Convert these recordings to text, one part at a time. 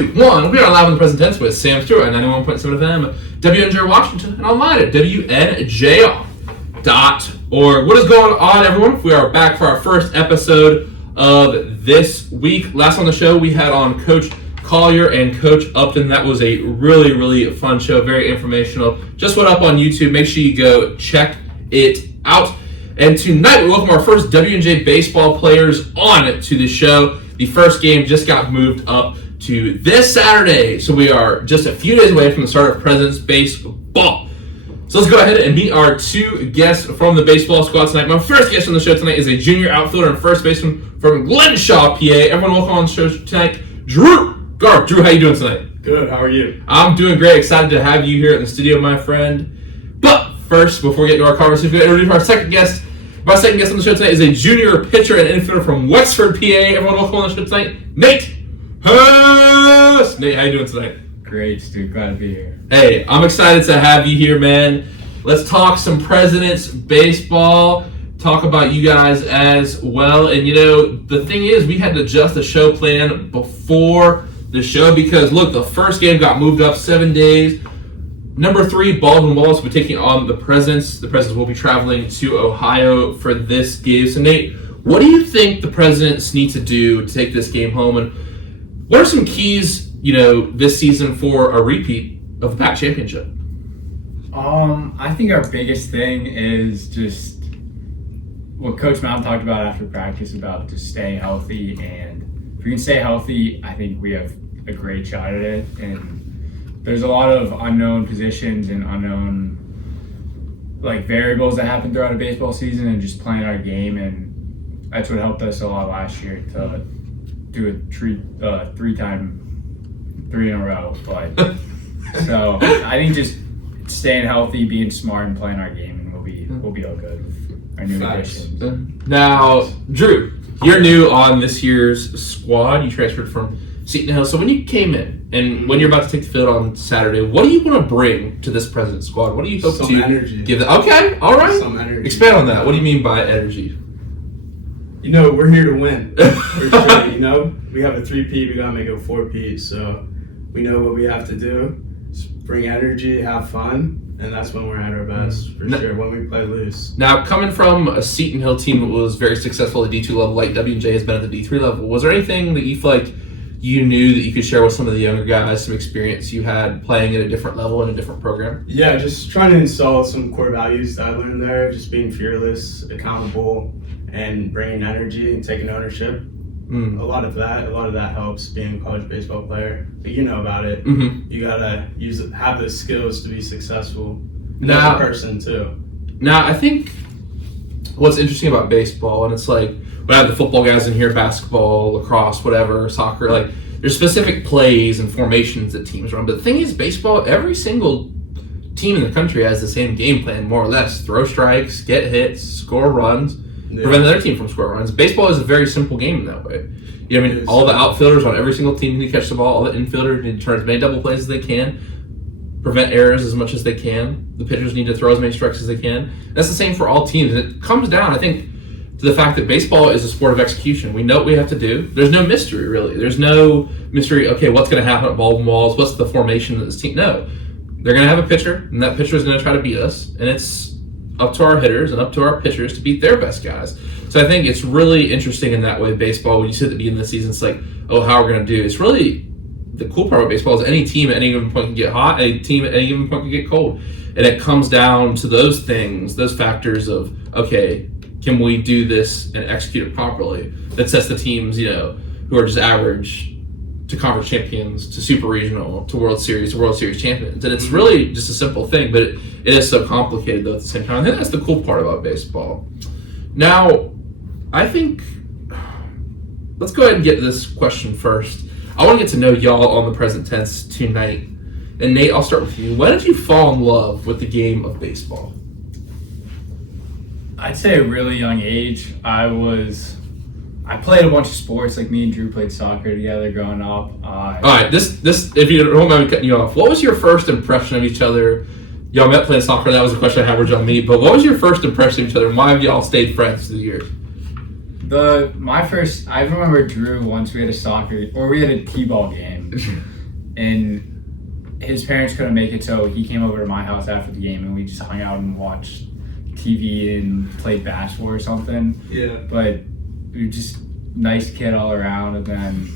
2, 1. We are live on the Present Tense with Sam Stewart at 91.7 FM, WNJ Washington, and online at WNJR.org. What is going on, everyone? We are back for our first episode of this week. Last on the show, we had on Coach Collier and Coach Upton. That was a really, really fun show, very informational. Just went up on YouTube. Make sure you go check it out. And tonight, we welcome our first WNJ baseball players on to the show. The first game just got moved up to this Saturday, so we are just a few days away from the start of President's Baseball. So let's go ahead and meet our two guests from the baseball squad tonight. My first guest on the show tonight is a junior outfielder and first baseman from Glenshaw, PA. Everyone welcome on the show tonight, Drew. Garth, Drew, how you doing tonight? Good, how are you? I'm doing great. Excited to have you here in the studio, my friend. But first, before we get to our conversation, we're going to introduce our second guest. My second guest on the show tonight is a junior pitcher and infielder from Wexford, PA. Everyone welcome on the show tonight, Nate Hess. Nate, how you doing tonight? Great, Stu. Glad to be here. Hey, I'm excited to have you here, man. Let's talk some President's Baseball. Talk about you guys as well. And, you know, the thing is, we had to adjust the show plan before the show because, look, the first game got moved up 7 days. Number 3, Baldwin Wallace will be taking on the Presidents. The Presidents will be traveling to Ohio for this game. So, Nate, what do you think the Presidents need to do to take this game home? And what are some keys, you know, this season for a repeat of the PAC championship? I think our biggest thing is just what Coach Mountain talked about after practice about just staying healthy. And if we can stay healthy, I think we have a great shot at it. And there's a lot of unknown positions and unknown variables that happen throughout a baseball season, and just playing our game, and that's what helped us a lot last year to do a 3 in a row. But so I think just staying healthy, being smart, and playing our game, and we'll be all good with our new additions. Now, Drew, you're new on this year's squad. You transferred from Seton Hill. So when you came in and when you're about to take the field on Saturday, what do you want to bring to this President squad? What do you hope to energy. give them? Okay, all right. Some energy. Expand on that. What do you mean by energy? You know, we're here to win. For sure, you know? We have a 3-peat, we got to make it a 4-peat. So we know what we have to do. Just bring energy, have fun. And that's when we're at our best, for sure, when we play loose. Now, coming from a Seton Hill team that was very successful at D2 level, like WNJ has been at the D3 level, was there anything that you feel like you knew that you could share with some of the younger guys, some experience you had playing at a different level in a different program? Yeah, just trying to install some core values that I learned there, just being fearless, accountable, and bringing energy and taking ownership. A lot of that helps being a college baseball player. But you know about it. Mm-hmm. You gotta have those skills to be successful as a person too. Now, I think what's interesting about baseball, and it's like, we have the football guys in here, basketball, lacrosse, whatever, soccer, like there's specific plays and formations that teams run. But the thing is, baseball, every single team in the country has the same game plan, more or less. Throw strikes, get hits, score runs, prevent the other team from scoring runs. Baseball is a very simple game in that way. You know, I mean, all the outfielders on every single team need to catch the ball. All the infielders need to turn as many double plays as they can, prevent errors as much as they can. The pitchers need to throw as many strikes as they can. That's the same for all teams. And it comes down, I think, to the fact that baseball is a sport of execution. We know what we have to do. There's no mystery, really. There's no mystery, okay, what's going to happen at Baldwin Wallace? What's the formation of this team? No. They're going to have a pitcher, and that pitcher is going to try to beat us. And it's up to our hitters and up to our pitchers to beat their best guys. So I think it's really interesting in that way, baseball. When you sit at the beginning of the season, it's like, oh, how are we going to do? It's really, the cool part about baseball is any team at any given point can get hot, any team at any given point can get cold. And it comes down to those things, those factors of, okay, can we do this and execute it properly? That sets the teams, you know, who are just average to conference champions, to super regional, to World Series champions. And it's really just a simple thing, but it is so complicated though at the same time. I think that's the cool part about baseball. Now, I think, let's go ahead and get this question first. I want to get to know y'all on the Present Tense tonight. And Nate, I'll start with you. When did you fall in love with the game of baseball? I'd say a really young age. I played a bunch of sports, like me and Drew played soccer together growing up. All right, this if you don't mind me cutting you off, what was your first impression of each other? Y'all met playing soccer. That was a question I had with y'all meet. But what was your first impression of each other, and why have y'all stayed friends through the years? I remember Drew once we had a t-ball game, and his parents couldn't make it, so he came over to my house after the game, and we just hung out and watched TV and played basketball or something. Yeah. But we were just nice kid all around, and then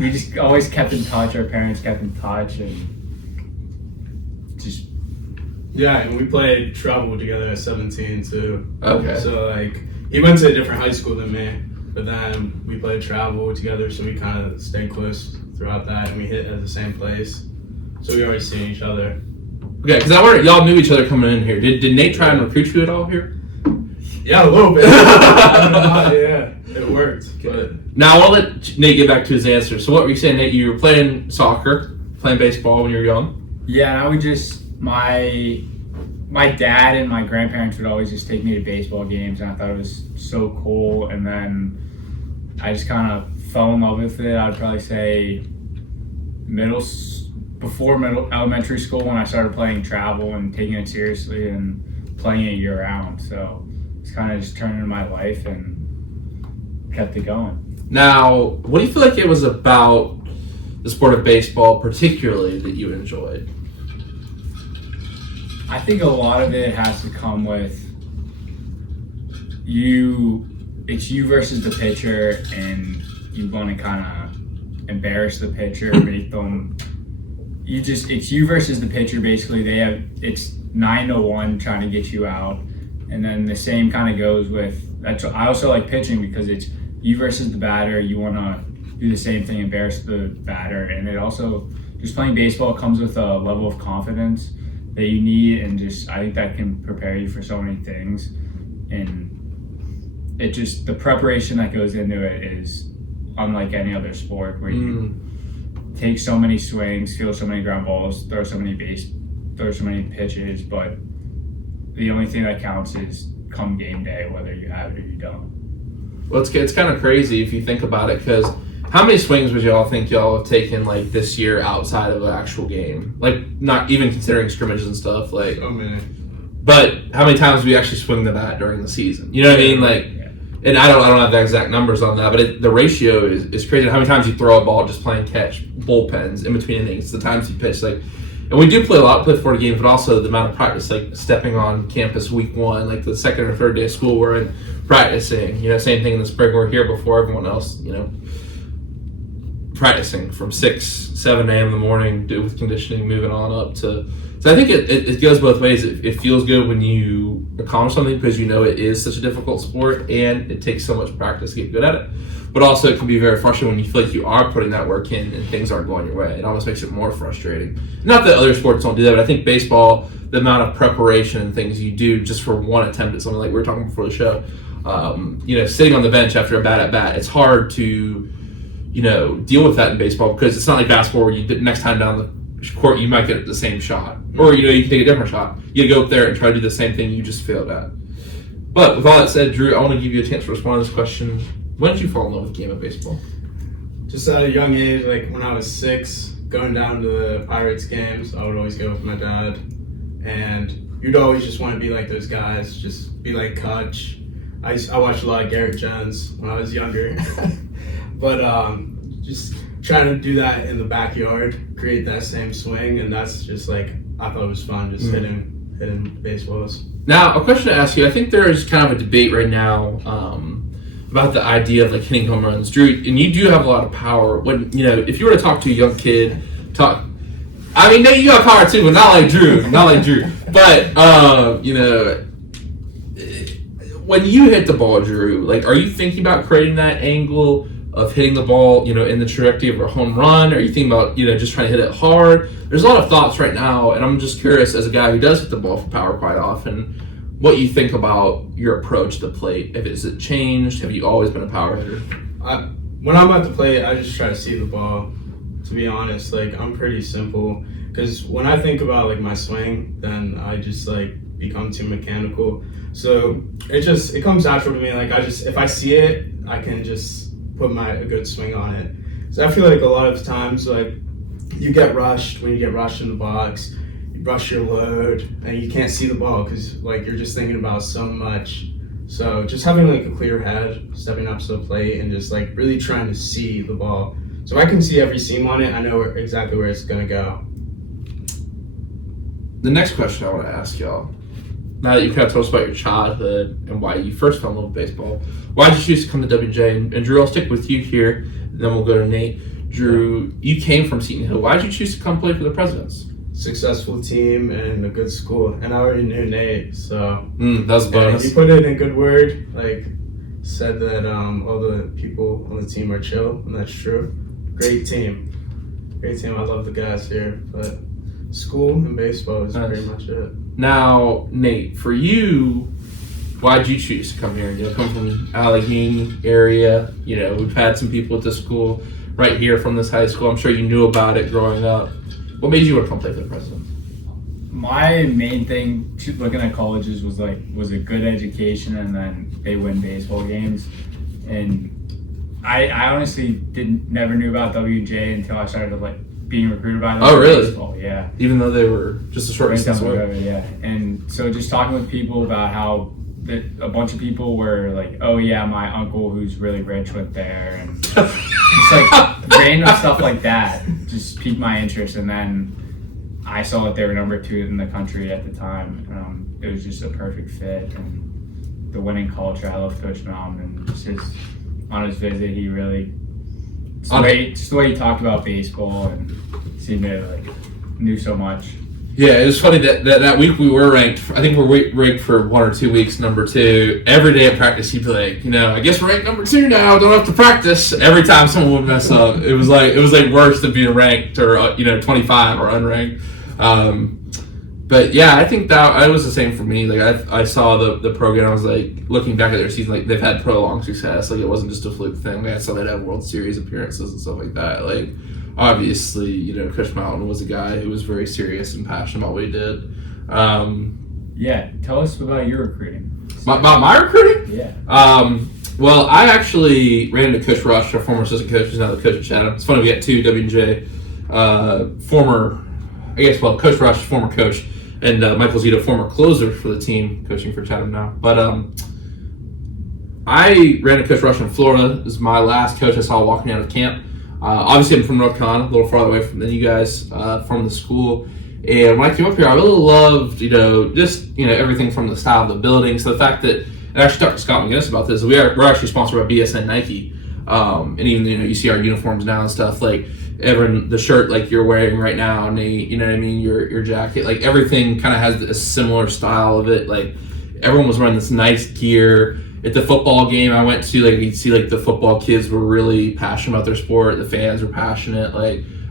we just always kept in touch. Our parents kept in touch, and just. Yeah, and we played travel together at 17 too. Okay. So like he went to a different high school than me, but then we played travel together, so we kind of stayed close throughout that, and we hit at the same place, so we always seen each other. Okay, because y'all knew each other coming in here. Did Nate try and recruit you at all here? Yeah, a little bit. Yeah, it worked. But Now I'll let Nate get back to his answer. So what were you saying, Nate? You were playing soccer, playing baseball when you were young? Yeah, I would just my dad and my grandparents would always just take me to baseball games, and I thought it was so cool. And then I just kind of fell in love with it. I'd probably say elementary school, when I started playing travel and taking it seriously and playing it year round. So it's kind of just turned into my life and kept it going. Now, what do you feel like it was about the sport of baseball particularly that you enjoyed? I think a lot of it has to come with it's you versus the pitcher, and you want to kind of embarrass the pitcher, make them. It's you versus the pitcher. Basically, it's 9-1 trying to get you out, and then the same kind of goes with. I also like pitching because it's you versus the batter. You want to do the same thing, embarrass the batter, and it also just playing baseball comes with a level of confidence that you need, and just I think that can prepare you for so many things, and it just the preparation that goes into it is unlike any other sport where you take so many swings, feel so many ground balls, throw so many pitches, but the only thing that counts is come game day, whether you have it or you don't. Well, it's kind of crazy if you think about it, because how many swings would y'all think y'all have taken like this year outside of the actual game? Like not even considering scrimmages and stuff. Like, so many. But how many times do we actually swing the bat during the season? You know what I mean? Like, and I don't have the exact numbers on that, but the ratio is crazy. How many times you throw a ball just playing catch, bullpens in between innings, the times you pitch, like, and we do play a lot, play 40 games, but also the amount of practice, like stepping on campus week one, like the second or third day of school, we're in practicing. You know, same thing in the spring. We're here before everyone else. You know, practicing from 7 a.m. in the morning, with conditioning, moving on up to. So I think it goes both ways. It feels good when you accomplish something because you know it is such a difficult sport and it takes so much practice to get good at it. But also it can be very frustrating when you feel like you are putting that work in and things aren't going your way. It almost makes it more frustrating. Not that other sports don't do that, but I think baseball, the amount of preparation and things you do just for one attempt at something like we were talking before the show, sitting on the bench after a bad at bat, it's hard to, deal with that in baseball because it's not like basketball where next time down the court you might get the same shot, or you can take a different shot. You go up there and try to do the same thing you just failed at. But with all that said, Drew, I want to give you a chance to respond to this question. When did you fall in love with the game of baseball? Just at a young age, like when I was 6, going down to the Pirates games, I would always go with my dad, and you'd always just want to be like those guys, just be like Kutch. I watched a lot of Garrett Jones when I was younger, but just trying to do that in the backyard, create that same swing, and that's just like I thought it was fun, just hitting baseballs. Now, a question to ask you: I think there is kind of a debate right now about the idea of like hitting home runs, Drew. And you do have a lot of power. When if you were to talk to a young kid, Nate, you got power too, but not like Drew, But when you hit the ball, Drew, like, are you thinking about creating that angle of hitting the ball, in the trajectory of a home run? Are you thinking about, just trying to hit it hard? There's a lot of thoughts right now, and I'm just curious, as a guy who does hit the ball for power quite often, what you think about your approach to the plate. Has it changed? Have you always been a power hitter? When I'm at the plate, I just try to see the ball. To be honest, like, I'm pretty simple, because when I think about like my swing, then I just like become too mechanical. So it comes natural to me. Like if I see it, I can just put a good swing on it. So I feel like a lot of times, like, you get rushed when you get rushed in the box, you rush your load, and you can't see the ball because like you're just thinking about so much So just having like a clear head, stepping up to the plate, and just like really trying to see the ball. So if I can see every seam on it, I know exactly where it's gonna go. The next question I want to ask y'all, now that you kind of told us about your childhood and why you first fell in love with baseball, why did you choose to come to WJ? And Drew, I'll stick with you here, and then we'll go to Nate. Drew, you came from Seton Hill. Why did you choose to come play for the Presidents? Successful team and a good school, and I already knew Nate, so that was a bonus. He put it in a good word, like said that all the people on the team are chill, and that's true. Great team. I love the guys here, but school and baseball is pretty much it. Now, Nate, for you, why'd you choose to come here? Come from Allegheny area. We've had some people at the school right here from this high school. I'm sure you knew about it growing up. What made you want to come play for the Presidents? My main thing looking at colleges was a good education, and then they win baseball games. And I honestly never knew about WJ until I started being recruited by them. Oh, really? Baseball. Yeah. Even though they were just a short distance away. Yeah. And so just talking with people about how a bunch of people were like, oh yeah, my uncle who's really rich went there, and it's like random stuff like that just piqued my interest. And then I saw that they were number 2 in the country at the time. It was just a perfect fit, and the winning culture. I love Coach Malm, and just on his visit, he really just the way he talked about baseball and seemed to knew so much. Yeah, it was funny that week we were ranked. I think we're ranked for 1 or 2 weeks, number 2. Every day of practice, he'd be like, I guess we're ranked number 2 now. Don't have to practice. Every time someone would mess up, it was like worse than being ranked or 25 or unranked. But yeah, I think that it was the same for me. I saw the program. I was looking back at their season, they've had prolonged success. It wasn't just a fluke thing. I saw they'd have World Series appearances and stuff like that. Obviously, Coach Mountain was a guy who was very serious and passionate about what he did. Yeah, tell us about your recruiting. My recruiting? Yeah. Well, I actually ran into Coach Rush, our former assistant coach, who's now the coach at Chatham. It's funny, we got 2 WJ, Coach Rush, former coach, and Michael Zito, former closer for the team, coaching for Chatham now. But I ran into Coach Rush in Florida. This is my last coach I saw walking out of camp. Obviously, I'm from North Carolina, a little farther away than you guys from the school. And when I came up here, I really loved, everything from the style of the building. So the fact that, and I actually talked to Scott McGinnis about this, we're actually sponsored by BSN Nike. And even, you see our uniforms now and stuff, everyone, the shirt you're wearing right now, Nate, your jacket, everything kind of has a similar style of it. Everyone was wearing this nice gear. At the football game I went to, you'd see the football kids were really passionate about their sport. The fans were passionate.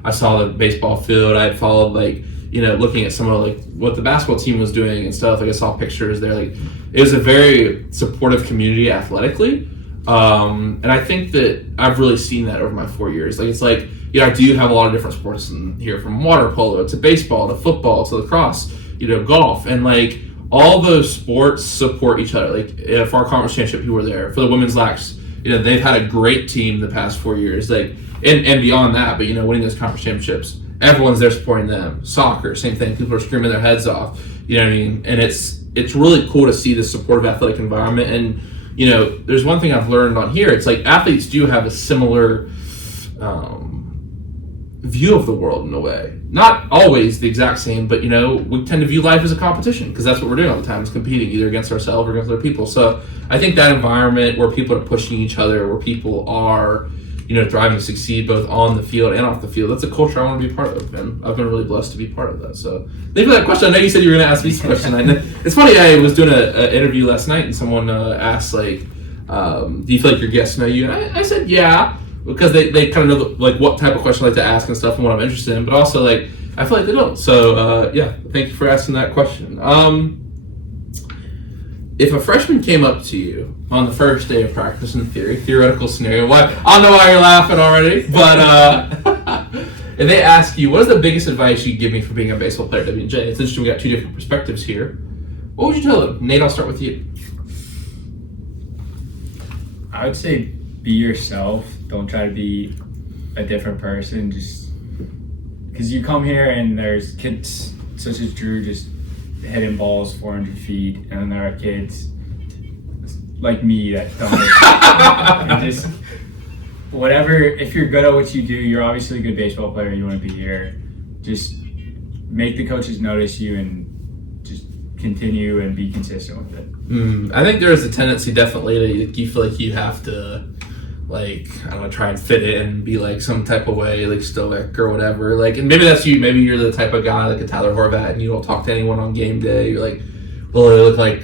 I saw the baseball field. I had followed looking at some of what the basketball team was doing and stuff. I saw pictures there. It was a very supportive community athletically. And I think that I've really seen that over my 4 years. I do have a lot of different sports in here, from water polo to baseball to football to lacrosse, golf, and all those sports support each other. If our conference championship, people were there. For the women's lax, they've had a great team the past 4 years. And beyond that, but winning those conference championships, everyone's there supporting them. Soccer, same thing. People are screaming their heads off. And it's really cool to see this supportive athletic environment. And there's one thing I've learned on here. It's athletes do have a similar view of the world in a way. Not always the exact same, but we tend to view life as a competition, because that's what we're doing all the time, is competing either against ourselves or against other people. So I think that environment where people are pushing each other, where people are thriving to succeed both on the field and off the field, that's a culture I want to be part of, and I've been really blessed to be part of that. So thank you for that question. I know you said you were going to ask me this question. It's funny, I was doing an interview last night, and someone asked do you feel like your guests know you? And I said yeah, because they kind of know what type of question I like to ask and stuff, and what I'm interested in, but also I feel like they don't. So yeah, thank you for asking that question. If a freshman came up to you on the first day of practice, in theoretical scenario, I don't know why you're laughing already, but if they ask you, what is the biggest advice you'd give me for being a baseball player at WJ? It's interesting, we got 2 different perspectives here. What would you tell them? Nate, I'll start with you. I would say be yourself. Don't try to be a different person. Just because you come here and there's kids such as Drew just hitting balls 400 feet, and then there are kids like me that don't make and just whatever. If you're good at what you do, you're obviously a good baseball player. You want to be here. Just make the coaches notice you and just continue and be consistent with it. I think there's a tendency definitely that you feel like you have to, like, I don't know, try and fit in and be like some type of way, like stoic or whatever. Like, and maybe that's you. Maybe you're the type of guy like a Tyler Horvat and you don't talk to anyone on game day. You're like, well, they look like,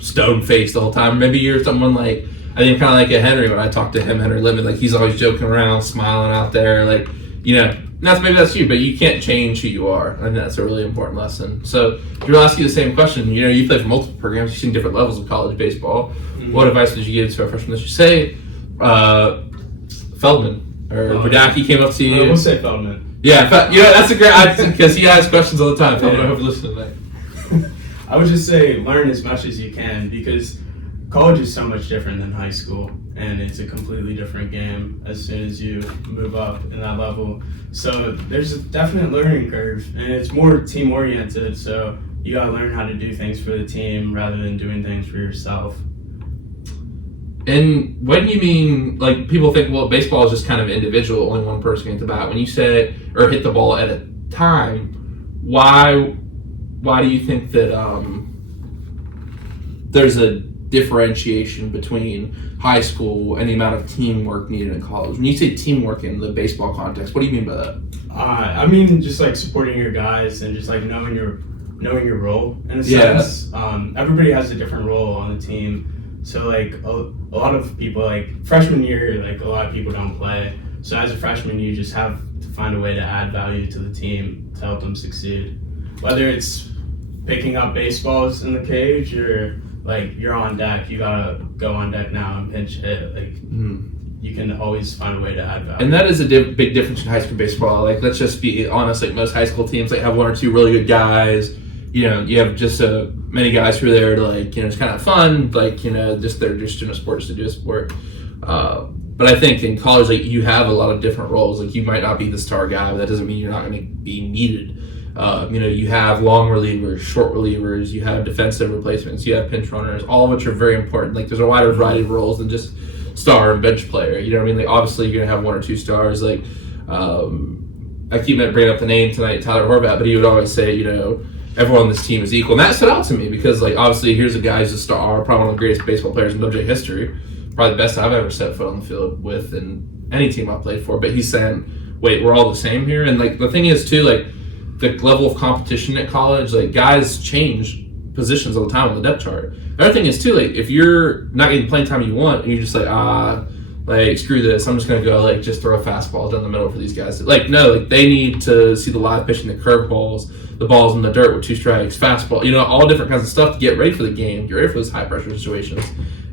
stone faced the whole time. Maybe you're someone like, I think kind of like a Henry when I talk to him, Henry Littman, like he's always joking around, smiling out there, like, maybe that's you, but you can't change who you are, and that's a really important lesson. So, Drew, I'll ask you the same question. You play for multiple programs, you've seen different levels of college baseball. Mm-hmm. What advice would you give to a freshman that you say Feldman or Budacki came up to you? We'll say Feldman. Yeah, that's a great, because he asks questions all the time. Feldman, I hope you listen to that. I would just say learn as much as you can, because college is so much different than high school, and it's a completely different game as soon as you move up in that level. So there's a definite learning curve, and it's more team oriented, so you gotta learn how to do things for the team rather than doing things for yourself. And when you mean, like, people think, well, baseball is just kind of individual, only one person gets the bat. When you say, or hit the ball at a time, why do you think that there's a differentiation between high school and the amount of teamwork needed in college? When you say teamwork in the baseball context, what do you mean by that? I mean just like supporting your guys and just like knowing your role in a sense. Everybody has a different role on the team. So like a lot of people, like freshman year, like a lot of people don't play. So as a freshman, you just have to find a way to add value to the team to help them succeed. Whether it's picking up baseballs in the cage or like you're on deck, you gotta go on deck now and pinch hit. Like you can always find a way to add value. And that is a big difference in high school baseball. Like, let's just be honest. Like most high school teams, like have one or two really good guys. You have just many guys who are there to like it's kind of fun. Like just they're just doing a sport just to do a sport. But I think in college, like you have a lot of different roles. Like you might not be the star guy, but that doesn't mean you're not going to be needed. You have long relievers, short relievers, you have defensive replacements, you have pinch runners, all of which are very important. Like there's a wider variety of roles than just star and bench player. You know what I mean? Like obviously you're gonna have one or two stars. Like I keep bringing up the name tonight, Tyler Horvat, but he would always say, everyone on this team is equal. And that stood out to me because like obviously here's a guy who's a star, probably one of the greatest baseball players in Dubjay history, probably the best I've ever set foot on the field with in any team I've played for. But he's saying, wait, we're all the same here. And like the thing is too, like the level of competition at college, like guys change positions all the time on the depth chart. Another thing is too, like if you're not getting playing time you want and you're just like like screw this, I'm just gonna go like just throw a fastball down the middle for these guys. Like no, like they need to see the live pitching, the curveballs, the balls in the dirt with 2 strikes, fastball, all different kinds of stuff to get ready for the game, get ready for those high pressure situations.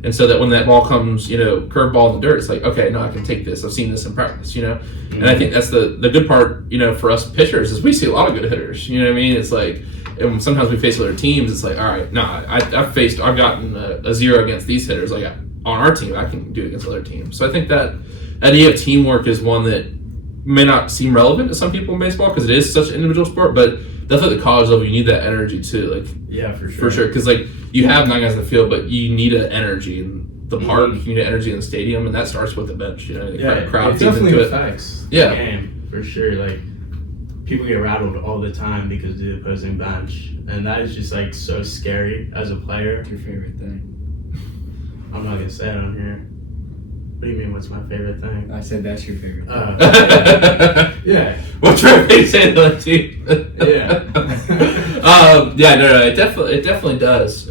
And so that when that ball comes, curveball in the dirt, it's like, okay, no, I can take this. I've seen this in practice, Mm-hmm. And I think that's the good part, for us pitchers is we see a lot of good hitters. You know what I mean? It's like, and sometimes we face other teams. It's like, all right, no, I've gotten a 0 against these hitters. Like on our team, I can do it against other teams. So I think that idea of teamwork is one that may not seem relevant to some people in baseball because it is such an individual sport, but definitely at the college level, you need that energy too. Like, yeah, for sure. For sure. Because like you have 9 guys in the field, but you need an energy in the park, you need energy in the stadium, and that starts with the bench. The crowd it definitely affects the game for sure. Like people get rattled all the time because of the opposing bench, and that is just like so scary as a player. What's your favorite thing? I'm not gonna say it on here. What do you mean? What's my favorite thing? I said that's your favorite thing. Yeah. What's your favorite thing on the team? Yeah. No, it definitely does.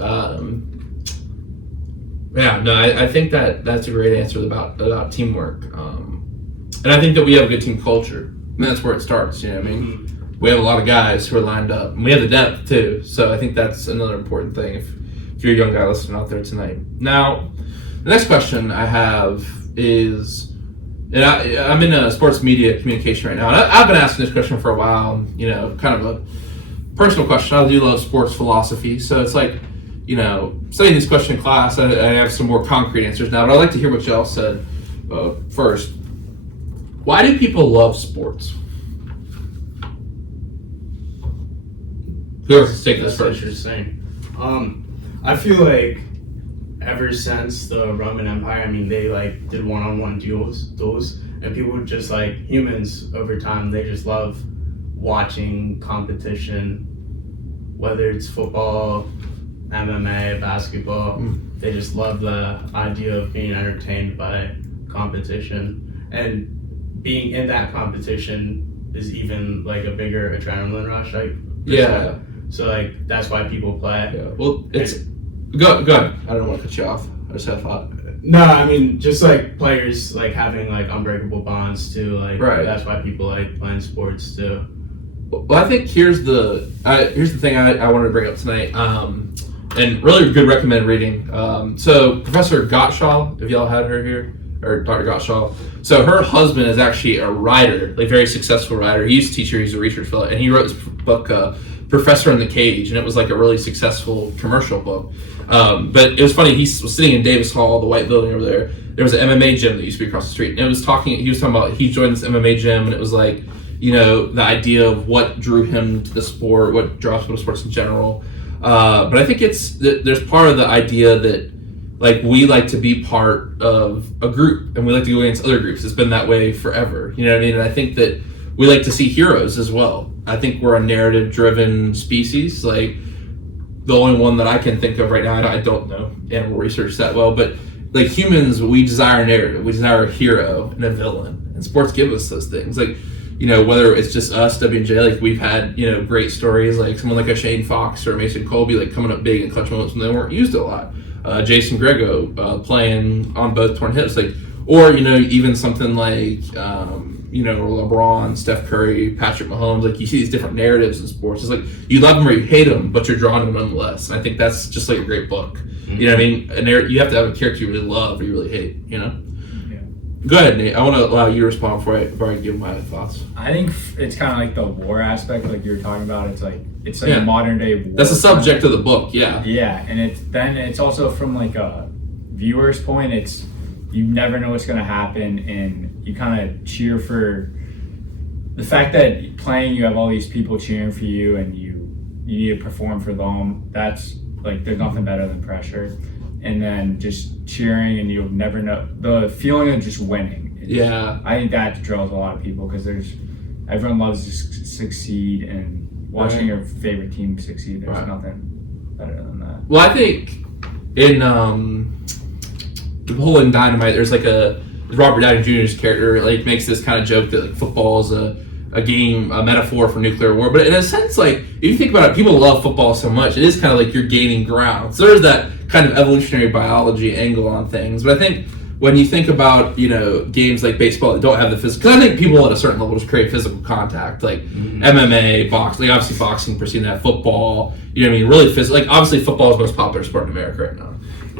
I think that's a great answer about teamwork. And I think that we have a good team culture. And that's where it starts, you know what I mean? Mm-hmm. We have a lot of guys who are lined up. And we have the depth, too. So I think that's another important thing if you're a young guy listening out there tonight. Now, the next question I have is, and I'm in a sports media communication right now. And I've been asking this question for a while, kind of a personal question. I do love sports philosophy. So it's like, studying this question in class, I have some more concrete answers now, but I'd like to hear what y'all said first. Why do people love sports? Who wants to take this first? Interesting. I feel like ever since the Roman Empire, I mean, they like did one-on-one duels, and people would just like humans over time. They just love watching competition, whether it's football, MMA, basketball. They just love the idea of being entertained by competition, and being in that competition is even like a bigger adrenaline rush. Like Yeah. so like that's why people play. Yeah. Well, it's go ahead. I don't want to cut you off. I just had a thought. No, I mean just like players like having like unbreakable bonds too. Like Right. that's why people like playing sports too. Well, I think here's the thing I wanted to bring up tonight, and really good recommended reading. So Professor Gottschall, if y'all had her here, or Dr. Gottschall. So her husband is actually a writer, like very successful writer. He used to teach her. He's a research fellow, and he wrote this book, Professor in the Cage, and it was like a really successful commercial book. But it was funny. He was sitting in Davis Hall, the white building over there. There was an MMA gym that used to be across the street, and he was talking about he joined this MMA gym, and it was like, you know, the idea of what drew him to the sport, what draws him to sports in general. But I think there's part of the idea that like we like to be part of a group and we like to go against other groups. It's been that way forever. You know what I mean? And I think that we like to see heroes as well. I think we're a narrative driven species. Like the only one that I can think of right now, I don't know animal research that well, but like humans, we desire a narrative. We desire a hero and a villain. And sports give us those things. Like, you know, whether it's just us, W&J, like we've had, you know, great stories like someone like a Shane Fox or Mason Colby like coming up big in clutch moments when they weren't used a lot. Jason Grego playing on both torn hips, like, or you know, even something like you know, LeBron, Steph Curry, Patrick Mahomes. Like you see these different narratives in sports. It's like you love them or you hate them, but you're drawn to them nonetheless. And I think that's just like a great book. Mm-hmm. You know what I mean? You have to have a character you really love or you really hate. You know. Go ahead, Nate. I want to allow you to respond before I give my thoughts. I think it's kind of like the war aspect, like you were talking about. It's like a modern day war. That's the subject of the book. Yeah. Yeah, and it's also from like a viewer's point. It's you never know what's going to happen, and you kind of cheer for the fact that playing. You have all these people cheering for you, and you need to perform for them. That's like there's nothing better than pressure. And then just cheering, and you'll never know the feeling of just winning. I think that draws a lot of people because everyone loves to succeed, and watching your favorite team succeed. There's nothing better than that. Well, I think in Napoleon Dynamite, there's like Robert Downey Jr.'s character like makes this kind of joke that like football is a game, a metaphor for nuclear war. But in a sense, like if you think about it, people love football so much. It is kind of like you're gaining ground. So there's that kind of evolutionary biology angle on things. But I think when you think about, you know, games like baseball that don't have the physical, because I think people at a certain level just crave physical contact, like MMA, boxing, like obviously boxing preceding that, football, you know what I mean, really physical. Like obviously football is the most popular sport in America right now.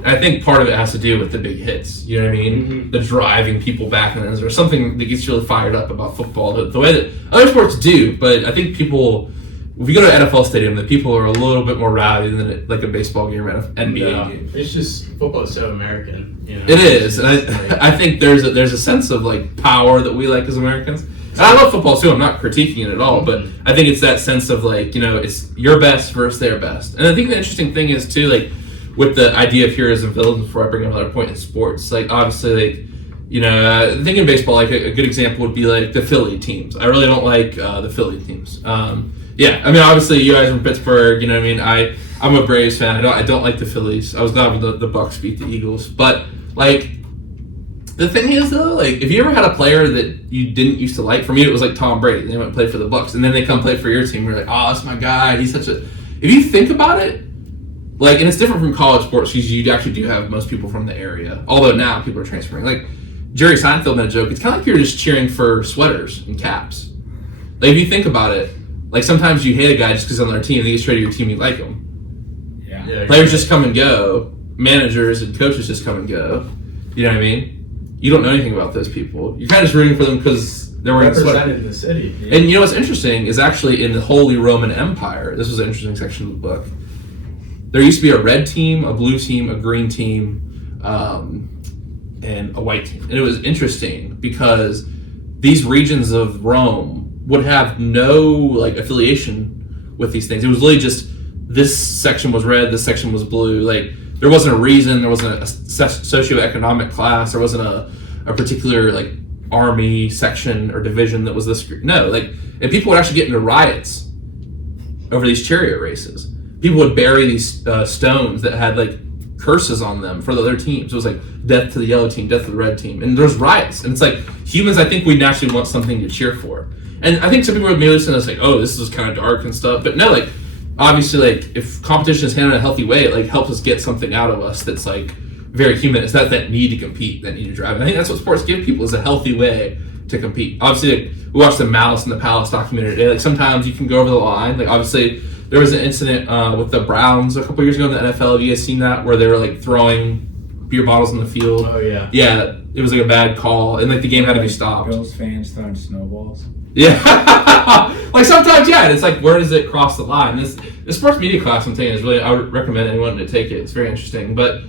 I think part of it has to do with the big hits, you know what I mean? The driving people back, and there's something that gets really fired up about football, the way that other sports do, but I think people, if you go to an NFL stadium, the people are a little bit more rowdy than like a baseball game or an NBA game. It's just, football is so American, you know? It is, and I think there's a sense of like power that we like as Americans. And I love football too, I'm not critiquing it at all, but I think it's that sense of like, you know, it's your best versus their best. And I think the interesting thing is too, like, with the idea of heroes and villains, before I bring up another point in sports, like obviously, like, you know, I think in baseball, like a good example would be like the Philly teams. I really don't like the Philly teams. Yeah, I mean, obviously you guys are from Pittsburgh, you know what I mean? I'm a Braves fan. I don't like the Phillies. I was glad when the Bucks beat the Eagles. But like, the thing is though, like if you ever had a player that you didn't used to like, for me it was like Tom Brady. They went and played for the Bucks, and then they come play for your team. You're like, oh, that's my guy. He's such a. If you think about it, like, and it's different from college sports because you actually do have most people from the area. Although now people are transferring. Like Jerry Seinfeld made a joke. It's kind of like you're just cheering for sweaters and caps. Like if you think about it, like sometimes you hate a guy just because on their team, they get straight to your team, you like him. Yeah. Players just come and go. Managers and coaches just come and go. You know what I mean? You don't know anything about those people. You're kind of just rooting for them because they're wearing represented in the city. Yeah. And you know what's interesting is actually in the Holy Roman Empire, this was an interesting section of the book, there used to be a red team, a blue team, a green team, and a white team. And it was interesting because these regions of Rome would have no like affiliation with these things. It was literally just this section was red, this section was blue. Like there wasn't a reason, there wasn't a socioeconomic class, there wasn't a particular like army section or division that was this. No, like, and people would actually get into riots over these chariot races. People would bury these stones that had like curses on them for the other teams. It was like death to the yellow team, death to the red team, and there's riots. And it's like humans, I think we naturally want something to cheer for. And I think some people would maybe listen to this like, oh, this is kind of dark and stuff. But no, like obviously, like if competition is handled in a healthy way, it like helps us get something out of us that's like very human. It's not that need to compete, that need to drive. And I think that's what sports give people, is a healthy way to compete. Obviously, like, we watched the Malice in the Palace documentary today. Like sometimes you can go over the line. Like obviously, there was an incident with the Browns a couple years ago in the NFL. Have you guys seen that, where they were like throwing beer bottles in the field? Oh yeah. Yeah, it was like a bad call, and like the game had to be stopped. Bills fans throwing snowballs. Yeah, like sometimes, yeah. And it's like, where does it cross the line? This sports media class I'm taking is really, I would recommend anyone to take it. It's very interesting. But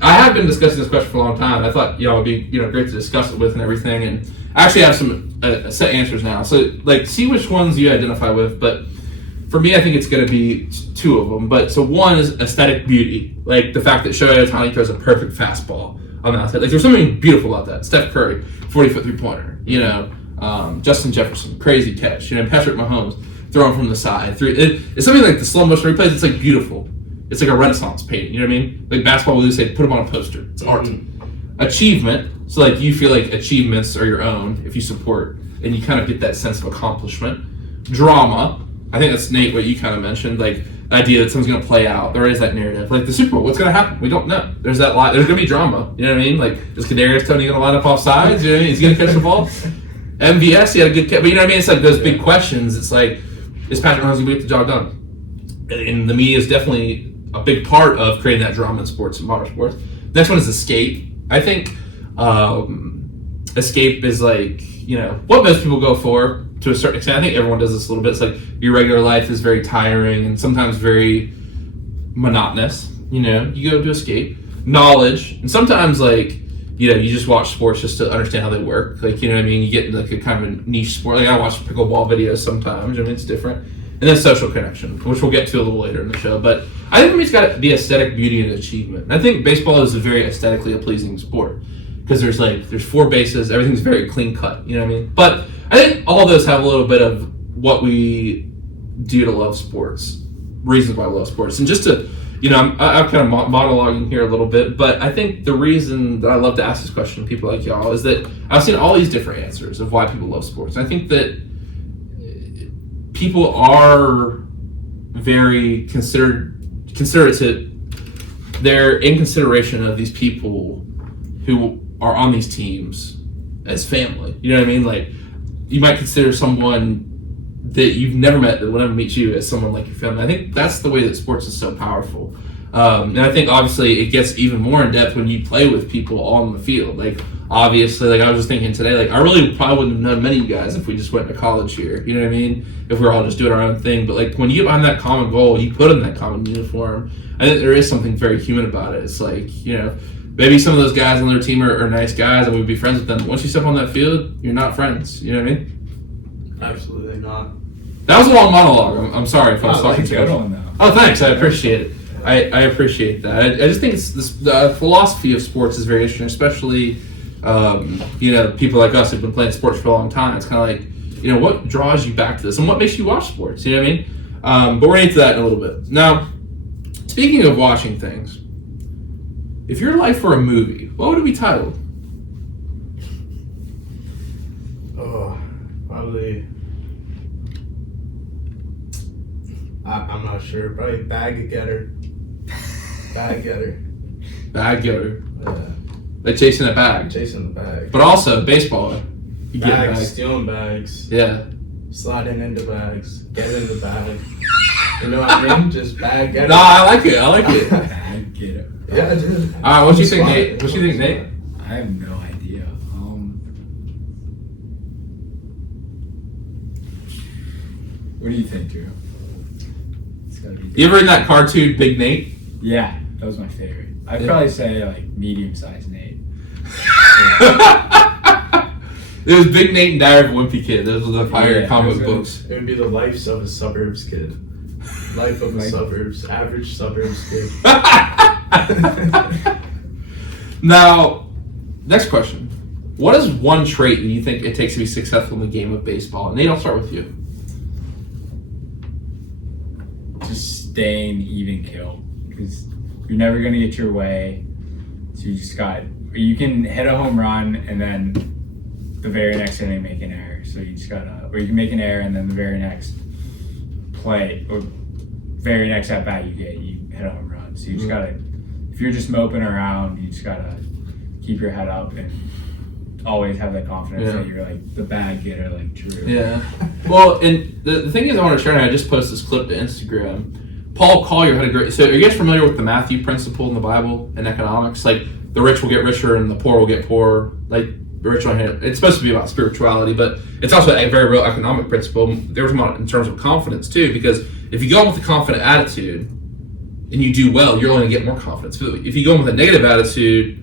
I have been discussing this question for a long time. I thought it'd be great to discuss it with and everything. And I actually have some set answers now. So like, see which ones you identify with. But for me, I think it's going to be two of them. But so one is aesthetic beauty, like the fact that Shohei Ohtani throws a perfect fastball on the outside. Like there's something beautiful about that. Steph Curry, 40-foot 3-pointer. Justin Jefferson, crazy catch. Patrick Mahomes throwing from the side. It's something like the slow motion replays. It's like beautiful. It's like a Renaissance painting. You know what I mean? Like basketball, we would say, put them on a poster. It's art. Achievement. So like you feel like achievements are your own if you support, and you kind of get that sense of accomplishment. Drama. I think that's Nate, what you kind of mentioned, like the idea that something's going to play out. There is that narrative. Like the Super Bowl, what's going to happen? We don't know. There's that line. There's going to be drama. You know what I mean? Like, is Kadarius Toney going to line up off sides? You know what I mean? He's going to catch the ball. MVS, he had a good catch. But you know what I mean? It's like those big questions. It's like, is Patrick Mahomes going to get the job done? And the media is definitely a big part of creating that drama in sports and modern sports. Next one is escape. I think escape is like, what most people go for to a certain extent. I think everyone does this a little bit. It's like your regular life is very tiring and sometimes very monotonous. You go to escape. Knowledge. And sometimes like, you just watch sports just to understand how they work. Like, you know what I mean? You get in like a kind of a niche sport. Like I watch pickleball videos sometimes. I mean, it's different. And then social connection, which we'll get to a little later in the show. But I think for me, it's got to be aesthetic, beauty, and achievement. And I think baseball is a very aesthetically pleasing sport because there's 4 bases. Everything's very clean cut. You know what I mean? But I think all of those have a little bit of what we do to love sports, reasons why we love sports. And just to, I'm kind of monologuing here a little bit, but I think the reason that I love to ask this question to people like y'all is that I've seen all these different answers of why people love sports. And I think that people are very considerate. They're in consideration of these people who are on these teams as family. You know what I mean? Like, you might consider someone that you've never met that will never meet you as someone like your family. I think that's the way that sports is so powerful. And I think obviously it gets even more in depth when you play with people on the field. Like obviously, like I was just thinking today, like I really probably wouldn't have known many of you guys if we just went to college here. You know what I mean? If we were all just doing our own thing. But like when you get behind that common goal, you put in that common uniform. I think there is something very human about it. It's like, maybe some of those guys on their team are nice guys and we'd be friends with them. But once you step on that field, you're not friends. You know what I mean? Absolutely not. That was a long monologue. I'm sorry if I was talking too much. Now. Oh, thanks. I appreciate it. I appreciate that. I just think the philosophy of sports is very interesting, especially people like us who've been playing sports for a long time. It's kind of like, what draws you back to this and what makes you watch sports? You know what I mean? But we're into that in a little bit. Now, speaking of watching things, if your life were a movie, what would it be titled? Oh, probably. I'm not sure. Probably Bag Getter. Bag Getter. Bag Getter. Yeah. Like chasing a bag. Chasing the bag. But also baseball. You get Bags, bags. stealing bags. Yeah. Sliding into bags. Getting in the bag. You know what I mean? Just bag getter. No, I like it. Bag getter. Yeah, dude. All right, what you think, Nate? What you think, Nate? I have no idea. What do you think, Drew? It's gotta be. You ever in that cartoon Big Nate? Yeah, that was my favorite. I'd probably say like medium-sized Nate. It was Big Nate and Diary of a Wimpy Kid. Those were the fire comic books. It would be the life of a suburbs kid. Life of a suburbs, average suburbs kid. Now, next question. What is one trait that you think it takes to be successful in the game of baseball? And Nate, I'll start with you. Just staying even kill, because you're never going to get your way. So you can hit a home run and then the very next inning make an error. So you just gotta, or you can make an error and then the very next play or very next at bat you hit a home run. So you just gotta, if you're just moping around, you just gotta keep your head up and always have that confidence that you're like the bad kid or like true. Yeah. Well, and the thing is, I want to share, and I just posted this clip to Instagram. Paul Collier had a great. So, are you guys familiar with the Matthew principle in the Bible and economics? Like, the rich will get richer and the poor will get poorer. Like, the rich on hand. It's supposed to be about spirituality, but it's also a very real economic principle. There was in terms of confidence too, because if you go in with a confident attitude and you do well, you're only going to get more confidence. If you go in with a negative attitude,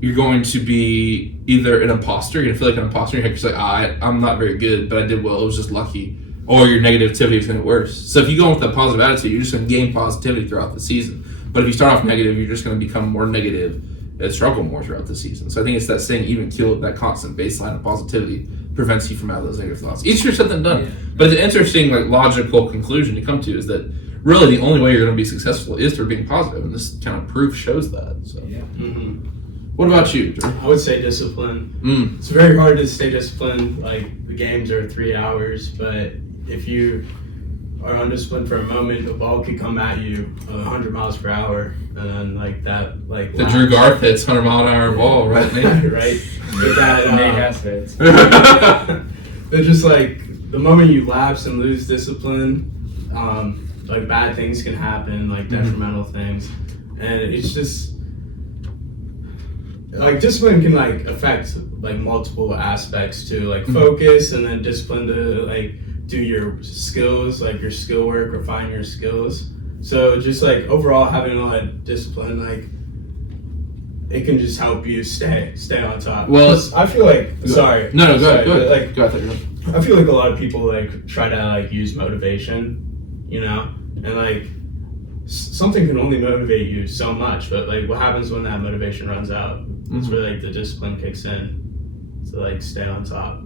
you're going to be either an imposter, you're going to feel like an imposter, you're like, I'm not very good, but I did well, it was just lucky. Or your negativity is going to get worse. So if you go in with a positive attitude, you're just going to gain positivity throughout the season. But if you start off negative, you're just going to become more negative and struggle more throughout the season. So I think it's that saying, even kill, that constant baseline of positivity prevents you from having those negative thoughts. Easier said than done. Yeah. But the interesting, logical conclusion to come to is that really the only way you're going to be successful is through being positive, and this kind of proof shows that. So. Yeah. Mm-hmm. What about you, Drew? I would say discipline. It's very hard to stay disciplined. Like, the games are 3 hours, but if you are undisciplined for a moment, the ball could come at you 100 miles per hour, and then the Drew Garth hits 100-mile-an-hour ball, right, Nate? Right. But that Nate Hess hits. They're just the moment you lapse and lose discipline, bad things can happen, detrimental things, and it's just. Discipline can affect multiple aspects too, focus, and then discipline to do your skills, your skill work, refine your skills. So just overall having a lot of discipline, it can just help you stay on top. Well, I feel sorry. No, go ahead. Go ahead. I feel a lot of people try to use motivation, and something can only motivate you so much, but what happens when that motivation runs out? It's where the discipline kicks in to stay on top.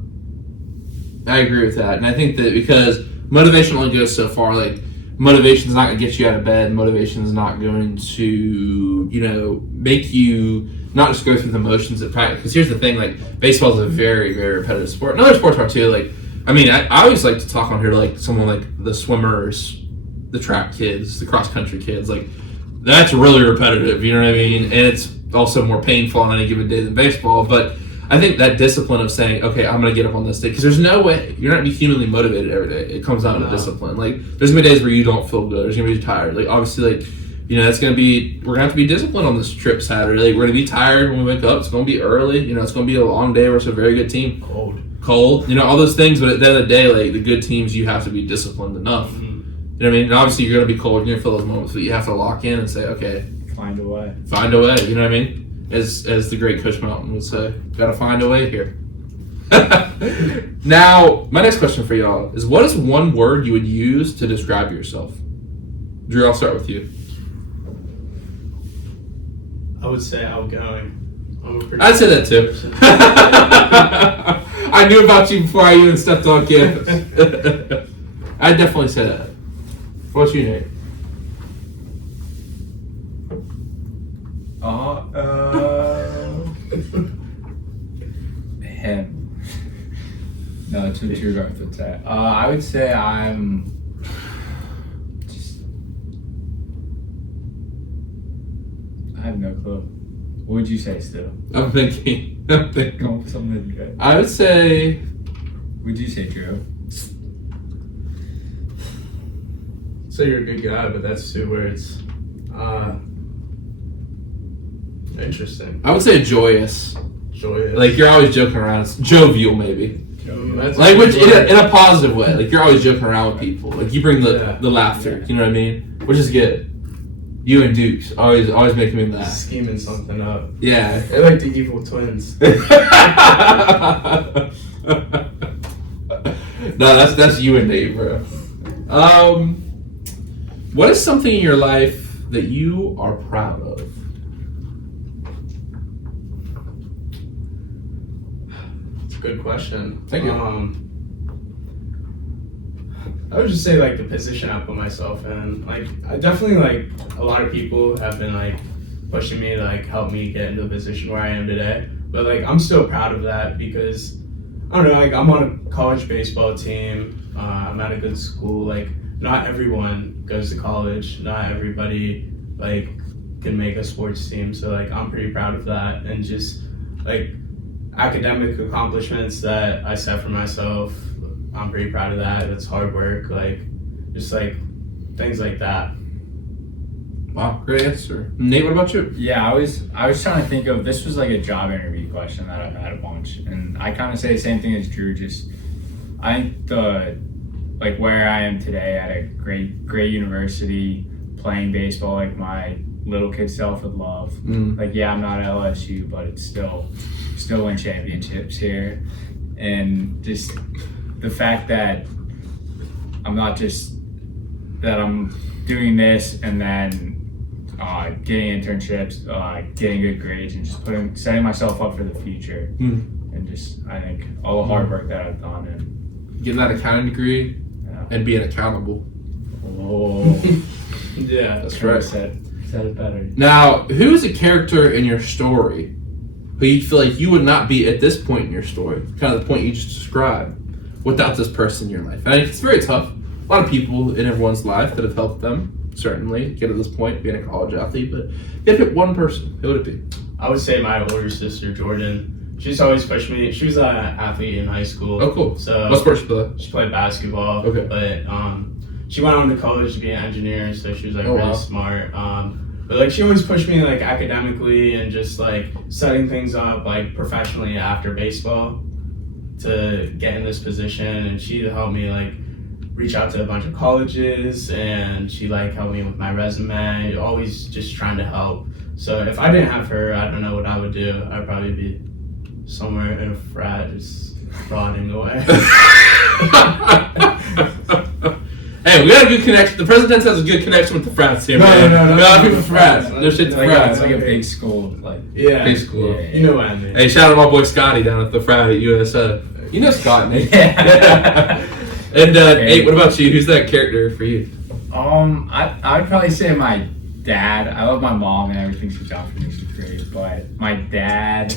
I agree with that, and I think that because motivation only goes so far. Motivation is not going to get you out of bed. Motivation is not going to make you not just go through the motions at practice. Because here's the thing: baseball is a very, very repetitive sport. And other sports are too. I always like to talk on here to someone like the swimmers, the track kids, the cross country kids. That's really repetitive. You know what I mean? And it's also more painful on any given day than baseball. But I think that discipline of saying, okay, I'm going to get up on this day, because there's no way you're not going to be humanly motivated every day. It comes down to discipline. There's going to be days where you don't feel good. There's going to be tired. Obviously, that's going to be, we're going to have to be disciplined on this trip Saturday. We're going to be tired when we wake up. It's going to be early. It's going to be a long day versus a very good team. Cold. All those things. But at the end of the day, the good teams, you have to be disciplined enough. Mm-hmm. You know what I mean? And obviously, you're going to be cold. You're going to feel those moments, but you have to lock in and say, okay. Find a way. You know what I mean? As the great Coach Mountain would say, gotta find a way here. Now, my next question for y'all is, what is one word you would use to describe yourself? Drew, I'll start with you. I would say outgoing. I'd say that too. I knew about you before I even stepped on campus. I'd definitely say that. What's you, Nate? Him. No, it's what your Garth would say. I would say I'm just. I have no clue. What would you say, Stu? I'm thinking. Go for something good. I would say. Would you say, Drew? So you're a good guy, but that's 2 words. Interesting. I would say joyous. Joyous. You're always joking around. It's jovial, maybe. Which in a positive way. You're always joking around with people. You bring the laughter. You know what I mean? Which is good. You and Dukes always making me laugh. Scheming something up. Yeah. They're like the evil twins. No, that's you and Nate, bro. What is something in your life that you are proud of? It's a good question. Thank you. I would just say like the position I put myself in. Like I definitely like a lot of people have been like pushing me to like help me get into the position where I am today. But like I'm still proud of that because I don't know, like I'm on a college baseball team. I'm at a good school. Like not everyone goes to college. Not everybody like can make a sports team. So like I'm pretty proud of that, and just like academic accomplishments that I set for myself. I'm pretty proud of that. It's hard work, like just like things like that. Wow, great answer. Nate, what about you? Yeah, I was trying to think of, this was like a job interview question that I've had a bunch, and I kind of say the same thing as Drew. Just I think like where I am today at a great university, playing baseball like my little kid self would love. Like yeah, I'm not at LSU, but it's still win championships here, and just the fact that I'm not just that I'm doing this and then getting internships, getting good grades, and just setting myself up for the future. And just I think all the hard work that I've done and getting that accounting degree and being accountable. Oh, yeah, that's right. Said it better. Now, who is a character in your story who you feel like you would not be at this point in your story, kind of the point you just described, without this person in your life? And it's very tough. A lot of people in everyone's life that have helped them, certainly, get to this point, being a college athlete. But if you had to pick one person, who would it be? I would say my older sister, Jordan. She's always pushed me. She was an athlete in high school. Oh, cool. So what sport she play? She played basketball. Okay. But she went on to college to be an engineer, so she was like really smart. But like she always pushed me like academically and just like setting things up like professionally after baseball to get in this position. And she helped me like reach out to a bunch of colleges, and she like helped me with my resume, always just trying to help. So if I didn't have her, I don't know what I would do. I'd probably be somewhere in a frat just rotting away. Hey, we got a good connection. The Present Tense has a good connection with the frats here, man. No. We got people frats. There's shit to frats. It's like a big school, like big school. Yeah. You know what I mean. Hey, shout out to my boy Scotty down at the frat at USF. You know Scott, Nate. Yeah. And Nate, what about you? Who's that character for you? I would probably say my dad. I love my mom and everything she's done for me. She's great, but my dad,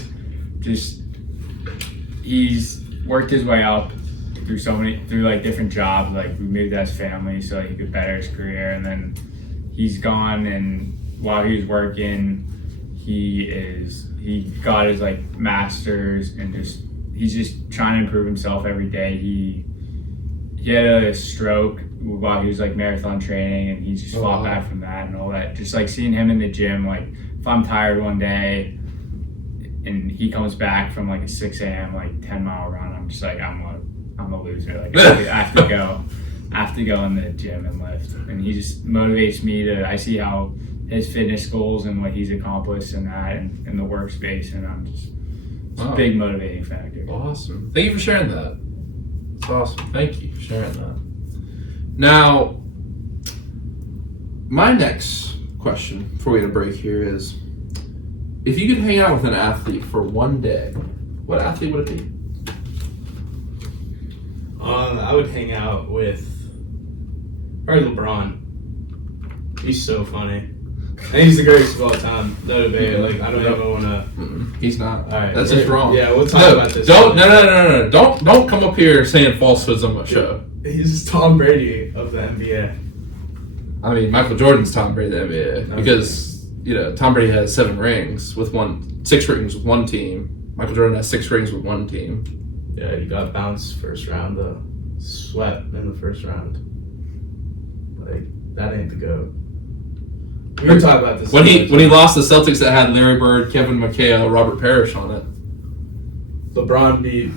he's worked his way up through like different jobs. Like we moved as family so he could better his career, and then he's gone, and while he was working he got his like master's, and he's just trying to improve himself every day. He had a stroke while he was like marathon training, and he just fought back from that and all that. Just like seeing him in the gym, like if I'm tired one day and he comes back from like a 6 a.m. like 10-mile run, I'm just like I'm a loser. Like I have to go in the gym and lift, and he just motivates me to. I see how his fitness goals and what he's accomplished in that and in the workspace, and I'm just it's a big motivating factor. Awesome. Thank you for sharing that. It's awesome. Thank you for sharing that. Now, my next question before we get a break here is, if you could hang out with an athlete for one day, what athlete would it be? I would hang out with probably LeBron. He's so funny. And he's the greatest of all time. No debate. Like I don't even want to. He's not. All right, that's just wrong. Yeah, we'll talk about this. No. Don't come up here saying falsehoods on my show. He's Tom Brady of the NBA. I mean, Michael Jordan's Tom Brady of the NBA because Tom Brady has 6 rings with one team. Michael Jordan has 6 rings with one team. Yeah, you got bounced first round, swept in the first round. Like that ain't the GOAT. We can talk about this. When he lost the Celtics that had Larry Bird, Kevin McHale, Robert Parrish on it. LeBron beat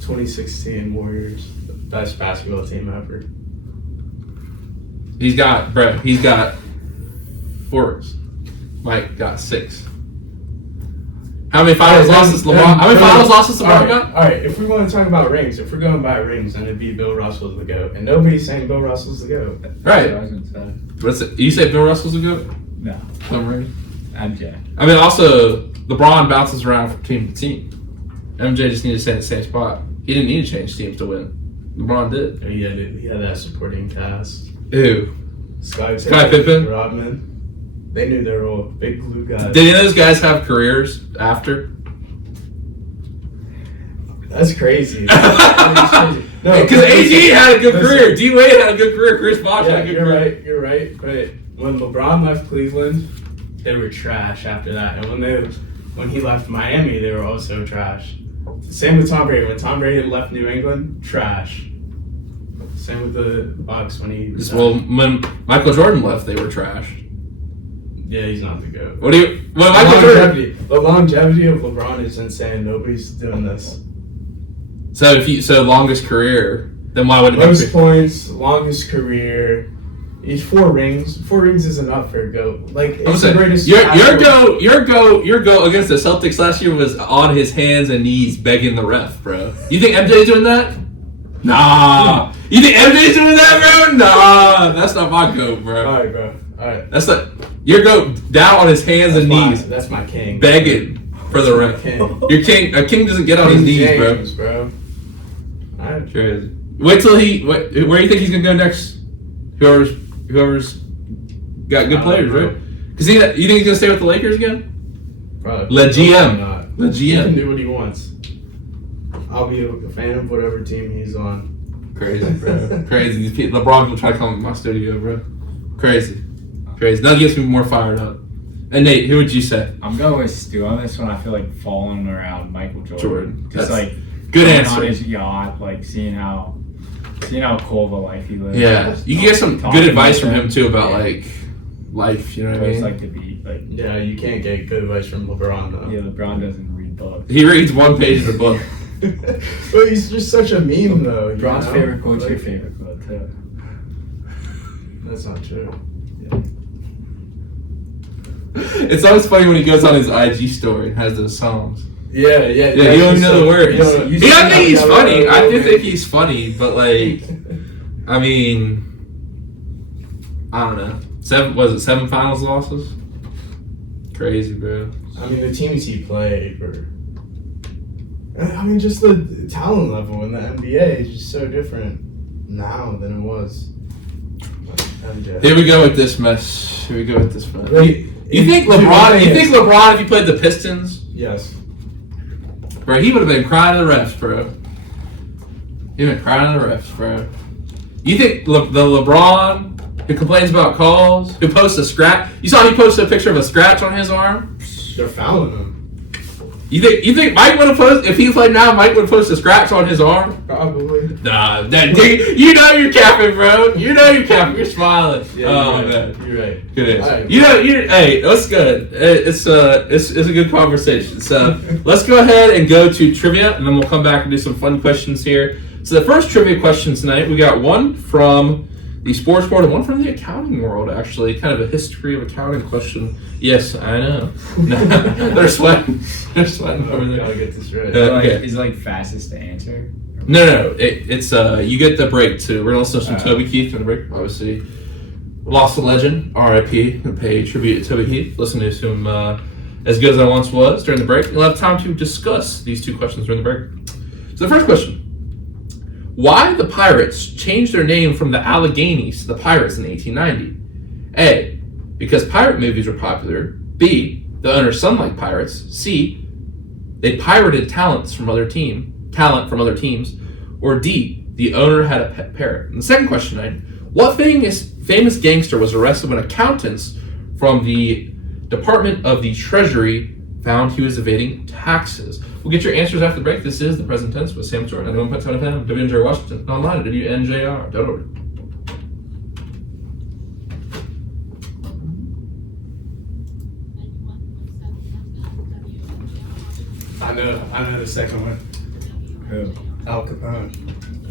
2016 Warriors, the best basketball team ever. He's got 4 rings. Mike got 6. How many finals losses LeBron? How many finals losses LeBron got? All right, if we want to talk about rings, if we're going by rings, then it'd be Bill Russell's the GOAT, and nobody's saying Bill Russell's the GOAT. Right. What's it? You say Bill Russell's the GOAT? No. Tom Brady? MJ. I mean, also, LeBron bounces around from team to team. MJ just needed to stay in the same spot. He didn't need to change teams to win. LeBron did. He had that supporting cast. Who? Sky Pippen? Rodman. They knew they were all big blue guys. Did any of those guys have careers after? That's crazy. No, because AG had a good career. D Wade had a good career. Chris Bosh had a good career. You're right. But when LeBron left Cleveland, they were trash after that. And when he left Miami, they were also trash. Same with Tom Brady. When Tom Brady left New England, trash. Same with the Bucks when he. When Michael Jordan left, they were trash. Yeah, he's not the GOAT. The longevity of LeBron is insane. Nobody's doing this. So longest career, then why would it most points, longest career? He's 4 rings. 4 rings is enough for a GOAT. Like it's the greatest. Your GOAT against the Celtics last year was on his hands and knees begging the ref, bro. You think MJ's doing that? Nah. You think MJ's doing that, bro? Nah. That's not my GOAT, bro. All right, bro. All right. That's not your GOAT down on his hands and knees. That's my king. Begging for the ref. Your king. A king doesn't get on his knees, James, bro. Alright. Crazy. Wait till where do you think he's gonna go next? Whoever's got good players, right? Because you think he's gonna stay with the Lakers again? Probably. Le GM. Le GM. He can do what he wants. I'll be a fan of whatever team he's on. Crazy, bro. Crazy. These people, LeBron will try to come to my studio, bro. Crazy. Nothing gets me more fired up. And Nate, who would you say? I'm going with Stu on this one. I feel like falling around Michael Jordan. Just That's good answer. On his yacht, like seeing how cool of a life he lives. Yeah, you can get some good advice from him too about like life. You know what I mean? It's like to be like. Yeah, you can't get good advice from LeBron though. Yeah, LeBron doesn't read books. He reads one page of the book. But he's just such a meme though. LeBron's favorite quote's your favorite quote too. That's not true. It's always funny when he goes on his IG story and has those songs. Yeah. You don't even know the words. I think he's funny. I do think he's funny, but like, I mean, I don't know. 7 finals losses? Crazy, bro. I mean, the teams he played were. I mean, just the talent level in the NBA is just so different now than it was. Here we go with this mess. You think LeBron? if he played the Pistons? Yes. Bro, he would have been crying to the refs, bro. You think the LeBron who complains about calls, who posts a scratch? You saw he posted a picture of a scratch on his arm? They're fouling him. You think Mike would have posted, if he played now, Mike would post a scratch on his arm? Probably. Nah, you know you're capping, bro. You know you're capping. You're smiling. Yeah, man. You're right. Good answer. Right. Hey, that's good. It's a good conversation. So let's go ahead and go to trivia, and then we'll come back and do some fun questions here. So the first trivia question tonight, we got one from the sports world and one from the accounting world, actually. Kind of a history of accounting question. Yes, I know. They're sweating. Over there. Gotta get this right. Okay. Is it like fastest to answer? No. It's you get the break too. We're gonna listen to some Toby Keith in the break. Obviously, lost a legend. R.I.P. And pay tribute to Toby Keith. Listen to him as good as I once was during the break. You'll have time to discuss these 2 questions during the break. So the first question: why the Pirates changed their name from the Alleghenies to the Pirates in 1890? A. Because pirate movies were popular. B. The owner's son liked pirates. C. They pirated talent from other teams. Or D. The owner had a pet parrot. And the second question, what famous gangster was arrested when accountants from the Department of the Treasury found he was evading taxes? We'll get your answers after the break. This is the Present Tense with Sam Jordan. I'm going to put FM, WNJ Washington, online at WNJR.org. I know the second one. Who? Al Capone.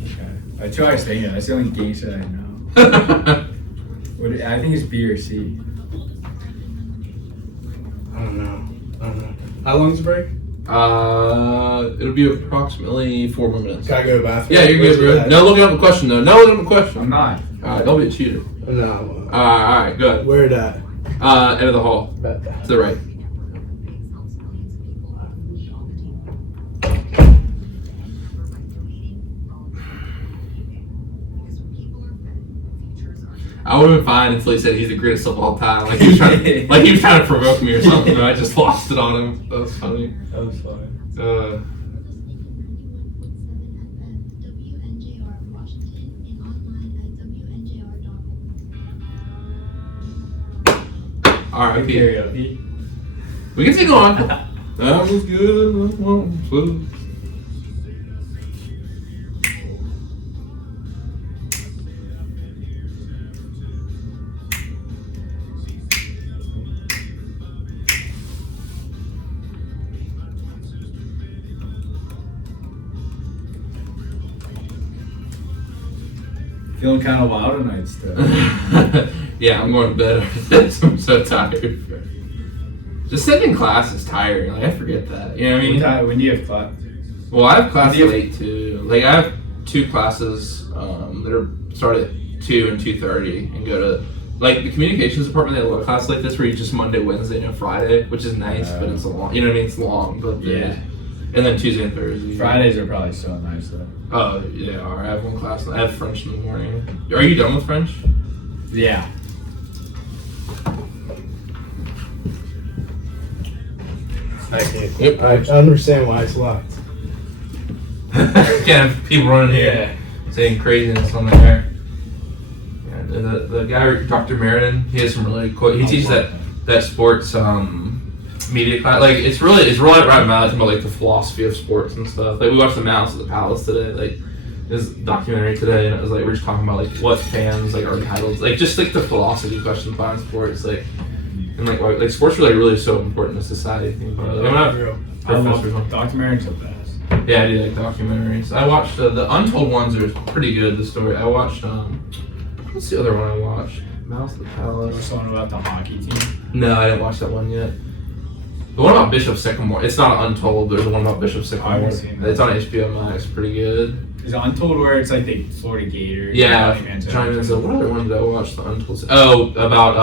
Okay. That's who I was thinking. That's the only gangster I know. I think it's B or C. I don't know. How long's the break? It'll be approximately 4 more minutes. Can I go to the bathroom? Yeah, you're good, bro. No looking up a question, though. No looking up a question. I'm not. Alright, don't be a cheater. No. Alright, good. Where that? End of the hall. Bet that. To the right. I would have been fine until he said he's the greatest of all time. Like he was trying to provoke me or something. And I just lost it on him. That was funny. That was funny. R.I.P. Karaoke. We can sing on. That was good. Feeling kind of wild tonight still. Yeah, I'm going to bed after this. I'm so tired. Just sitting in class is tiring. Like, I forget that. You know what I mean? When do you have class? Well, I have class late too. Like I have 2 classes that are start at 2 and 2:30 and go to like the communications department. They have a class like this where you just Monday, Wednesday, and Friday, which is nice, but it's a long. You know what I mean? It's long, but Yeah. And then Tuesday and Thursday. Fridays are probably so nice though. Oh yeah, I have 1 class. I have French in the morning. Are you done with French? Yeah. Yep. I understand why it's locked. Can't have people running here saying craziness on the air. Yeah, the guy, Dr. Meriden, he has some really cool. He teaches that sports media class. Like it's really right now about like the philosophy of sports and stuff. Like we watched the Mountains of the Palace today. Like this documentary today, and it was like we're just talking about like what fans like are entitled, like just like the philosophy questions behind sports, like. And like sports are like really so important to society. Think about it. Like, I love documentaries are best. Yeah, I do like documentaries. I watched the Untold ones are pretty good. The story I watched. What's the other one I watched? Mouse the Palace. Or someone about the hockey team. No, I didn't watch that one yet. The one about Bishop Sycamore. It's not Untold. There's the one about Bishop Sycamore. I haven't seen that. It's on HBO Max. Pretty good. Is it Untold where it's like the Florida Gators? Yeah. Johnny Manziel. What other one did I watch? The Untold. Oh, about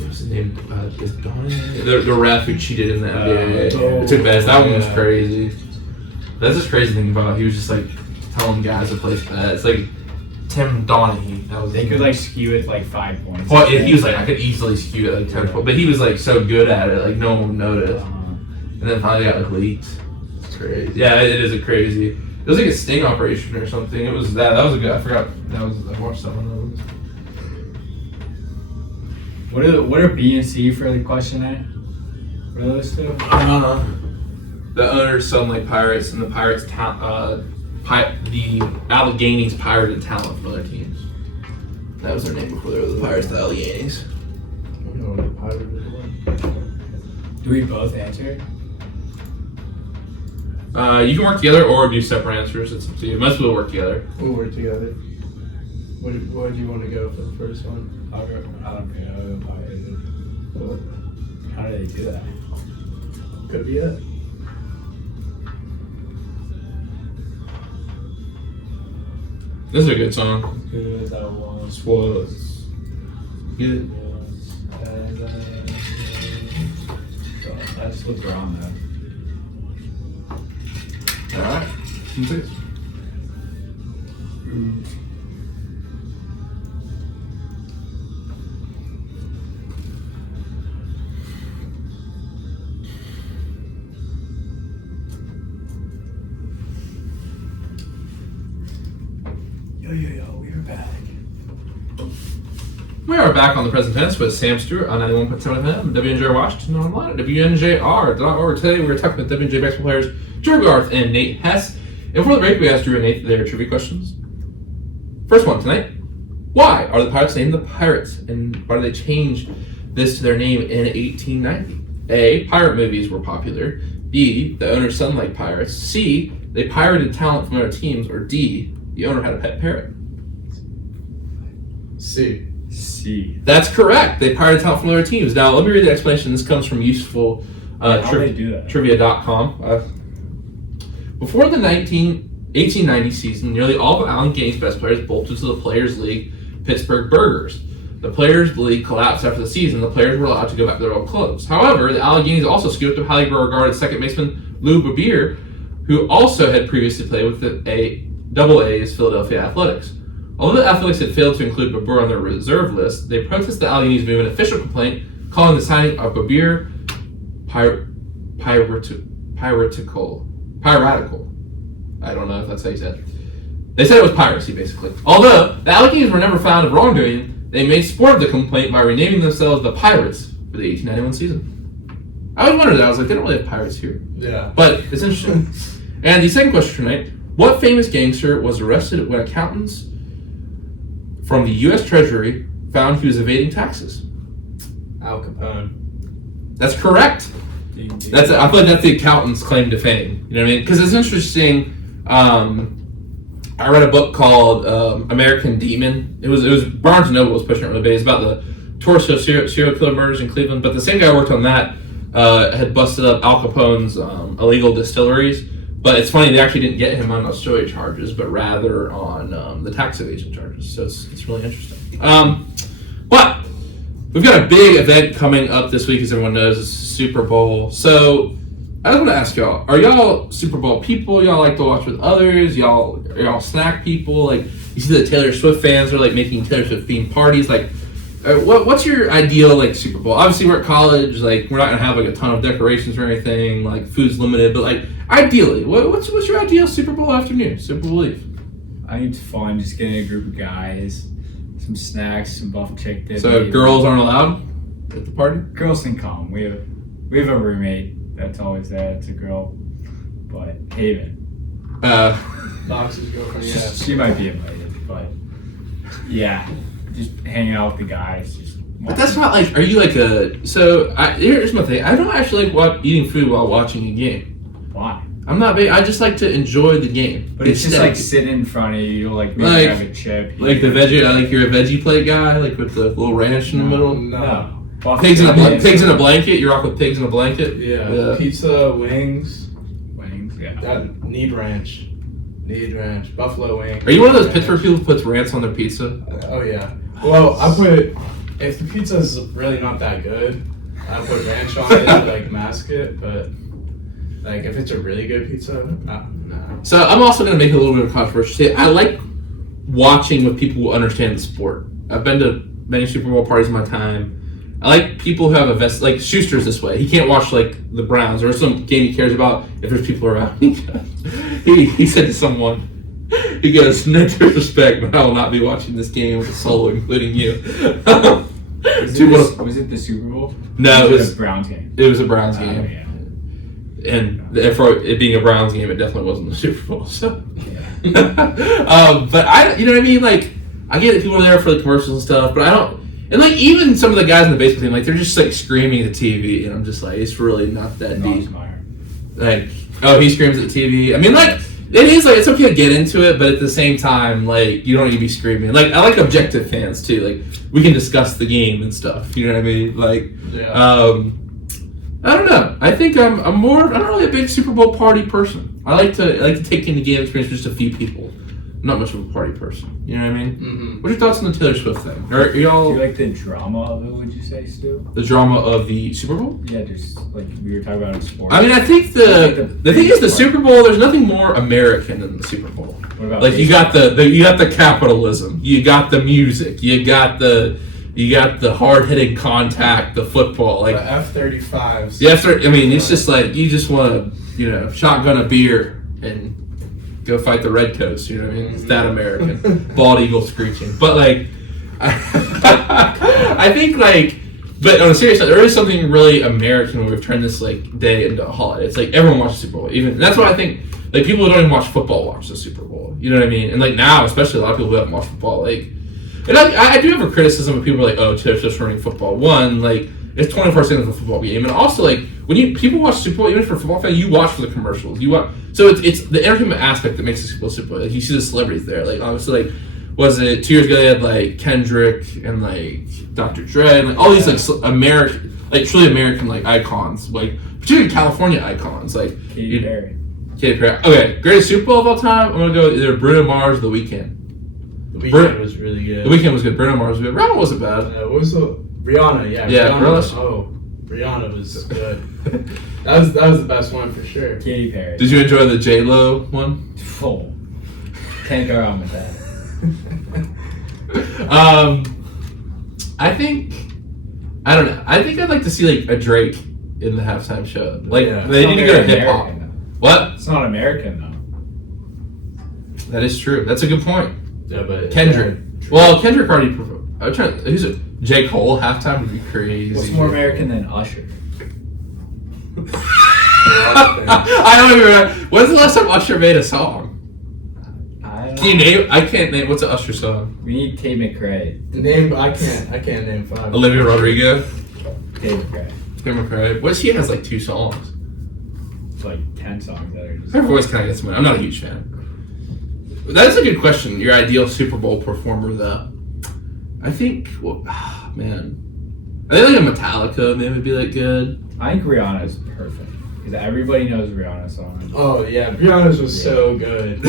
what's his name? Is Donnie? The ref who cheated in the NBA. Took bets. That one was crazy. That's just crazy thing about it. He was just like telling guys to place bets. Like Tim Donaghy. That was. They could like skew it like 5 points. Well, he was like, I could easily skew it like 10 points, but he was like so good at it, like no one would notice. And then finally got like leaked. It's crazy. Yeah, it is a crazy. It was like a sting operation or something. It was that. That was a good. I forgot. I watched some of those. What are B and C for the question A? What are those two? The owners Sunlight Pirates and the Pirates the Alleghenies pirated talent from other teams. That was their name before they were the Pirates, the Alleghenies. Do we both answer? You can work together or do separate answers. It's up to you. Most people work together. We'll work together. What do you want to go for the first one? I don't know. How do they do that? Could be it. This is a good song. Good as I once Was good. That's what they're on there. Alright. Yo, we are back. We are back on the present tense with Sam Stewart on 91.7 FM, WNJR Washington online at WNJR.org. Today we're talking with WNJ basketball players Drew Garth and Nate Hess. And for the break, we asked Drew and Nate their trivia questions. First one tonight. Why are the Pirates named the Pirates? And why did they change this to their name in 1890? A. Pirate movies were popular. B. The owner Sunlight Pirates. C. They pirated talent from other teams. Or D. The owner had a pet parrot. C. That's correct. They pirated talent from other teams. Now, let me read the explanation. This comes from useful How do they do that? trivia.com. Before the 1890 season, nearly all of Alleghenies' best players bolted to the Players League Pittsburgh Burgers. The players' league collapsed after the season. The players were allowed to go back to their old clubs. However, the Alleghenies also scooped up highly regarded second baseman Lou Bebier, who also had previously played with the Double-A's Philadelphia Athletics. Although the Athletics had failed to include Bebier on their reserve list, they protested the Alleghenies' move in an official complaint, calling the signing of Bebier piratical. I don't know if that's how you said it. They said it was piracy, basically. Although the Alleghenies were never found of wrongdoing, they made sport of the complaint by renaming themselves the Pirates for the 1891 season. I always wondered that. I was like, they don't really have pirates here. Yeah. But it's interesting. And the second question tonight, what famous gangster was arrested when accountants from the U.S. Treasury found he was evading taxes? Al Capone. That's correct. I feel like that's the accountant's claim to fame. You know what I mean? Because it's interesting. I read a book called American Demon. It was Barnes and Noble was pushing it really big. It's about the torso serial killer murders in Cleveland. But the same guy who worked on that had busted up Al Capone's illegal distilleries. But it's funny, they actually didn't get him on Australia charges, but rather on the tax evasion charges. So it's really interesting. But we've got a big event coming up this week, as everyone knows. It's Super Bowl. So I just want to ask y'all, are y'all Super Bowl people? Y'all like to watch with others? Are y'all snack people? Like, you see the Taylor Swift fans are like making Taylor Swift themed parties. Like, what's your ideal like Super Bowl? Obviously, we're at college. Like, we're not gonna have like a ton of decorations or anything. Like, food's limited. But like, ideally, what's your ideal Super Bowl afternoon? Super Bowl Eve? I think it's fun just getting a group of guys, some snacks, some buff chicken. So girls aren't allowed at the party? Girls can come. We have a roommate that's always there. It's a girl, but Haven. Box's girlfriend. Yeah. She might be invited, but yeah, just hanging out with the guys. But that's not like. Are you like a? So here's my thing. I don't actually like eating food while watching a game. Why? I'm not big. I just like to enjoy the game. But it's just like sitting in front of you, like maybe have a chip. Like the veggie. Like you're a veggie plate guy, like with the little ranch in the middle. No. Pigs in a blanket. You rock with pigs in a blanket. Yeah. Pizza, wings. Yeah. That need ranch. Buffalo wings. Are you one of those Pittsburgh people who puts ranch on their pizza? Oh yeah. Well, if the pizza's really not that good, I put ranch on it to like mask it. But like if it's a really good pizza, no. So I'm also going to make a little bit of controversy. I like watching with people who understand the sport. I've been to many Super Bowl parties in my time. I like people who have a vest, like Schuster's this way. He can't watch like the Browns or some game he cares about if there's people around. He said to someone, he goes, "No disrespect, but I will not be watching this game with a solo, including you." Was it the Super Bowl? No, it was a Browns game. It was a Browns game. Yeah. And for it being a Browns game, it definitely wasn't the Super Bowl. So, but you know what I mean? Like, I get that people are there for the commercials and stuff, but I don't. And like even some of the guys in the baseball team, like they're just like screaming at the TV, and I'm just like, it's really not that deep. Like, oh, he screams at the TV. I mean, like it is like it's okay to get into it, but at the same time, like you don't need to be screaming. Like I like objective fans too. Like we can discuss the game and stuff. You know what I mean? Like, I don't know. I think I'm not really a big Super Bowl party person. I like to take in the game experience with just a few people. I'm not much of a party person. You know what I mean? Mm-hmm. What's your thoughts on the Taylor Swift thing? Are y'all? Do you like the drama of it? Would you say, Stu? The drama of the Super Bowl? Yeah, just like we were talking about in sports. I mean, I think the thing is the Super Bowl. There's nothing more American than the Super Bowl. What about like baseball? you got the capitalism, you got the music, you got the hard hitting contact, the football, like the F-35s. Yeah, I mean, it's just like you just want to shotgun a beer and go fight the Redcoats. You know what I mean? It's that American. Bald eagle screeching. But like, I think like, but on a serious note, there is something really American when we've turned this like day into a holiday. It's like everyone watches Super Bowl. Even that's why I think like people who don't even watch football watch the Super Bowl. You know what I mean? And like now, especially a lot of people who haven't watched football, like. And I do have a criticism of people like, oh, Taylor Swift's running football. One, like, it's 24 seconds of a football game. And also, like, when people watch Super Bowl, even for a football fan, you watch for the commercials. So it's the entertainment aspect that makes the Super Bowl. Like, you see the celebrities there. Like, obviously, like, was it 2 years ago they had, like, Kendrick and, like, Dr. Dre and, like, all these, like, American, like, truly American, like, icons. Like, particularly California icons. Like, Katy Perry. Okay, greatest Super Bowl of all time? I'm going to go either Bruno Mars or The Weeknd. The Weeknd was really good. The Weeknd was good. Bruno Mars was good. Rihanna wasn't bad. What was the Rihanna? Yeah, Yeah, Rihanna was good. that was the best one for sure. Katy Perry. Did you enjoy the J-Lo one? Oh, can't go wrong with that. I don't know. I think I'd like to see like a Drake in the halftime show. Like Yeah. they need to go to hip hop. American, though. What? It's not American though. That is true. That's a good point. Yeah, but Kendrick. Well, Kendrick already. I'm trying. Who's it? J. Cole halftime would be crazy. What's more American than Usher? I don't even remember. When's the last time Usher made a song? Can you name? I can't name. What's an Usher song? We need Tate McRae. I can't name 5. Olivia Rodrigo. Tate McRae. Tate McRae. What? She has like 2 songs. It's like 10 songs that are just. Her voice kind of gets me. I'm not a huge fan. That's a good question. Your ideal Super Bowl performer, though. I think. Well, man. I think like a Metallica maybe would be like good. I think Rihanna's perfect because everybody knows Rihanna's song. Oh yeah, Rihanna's was so good.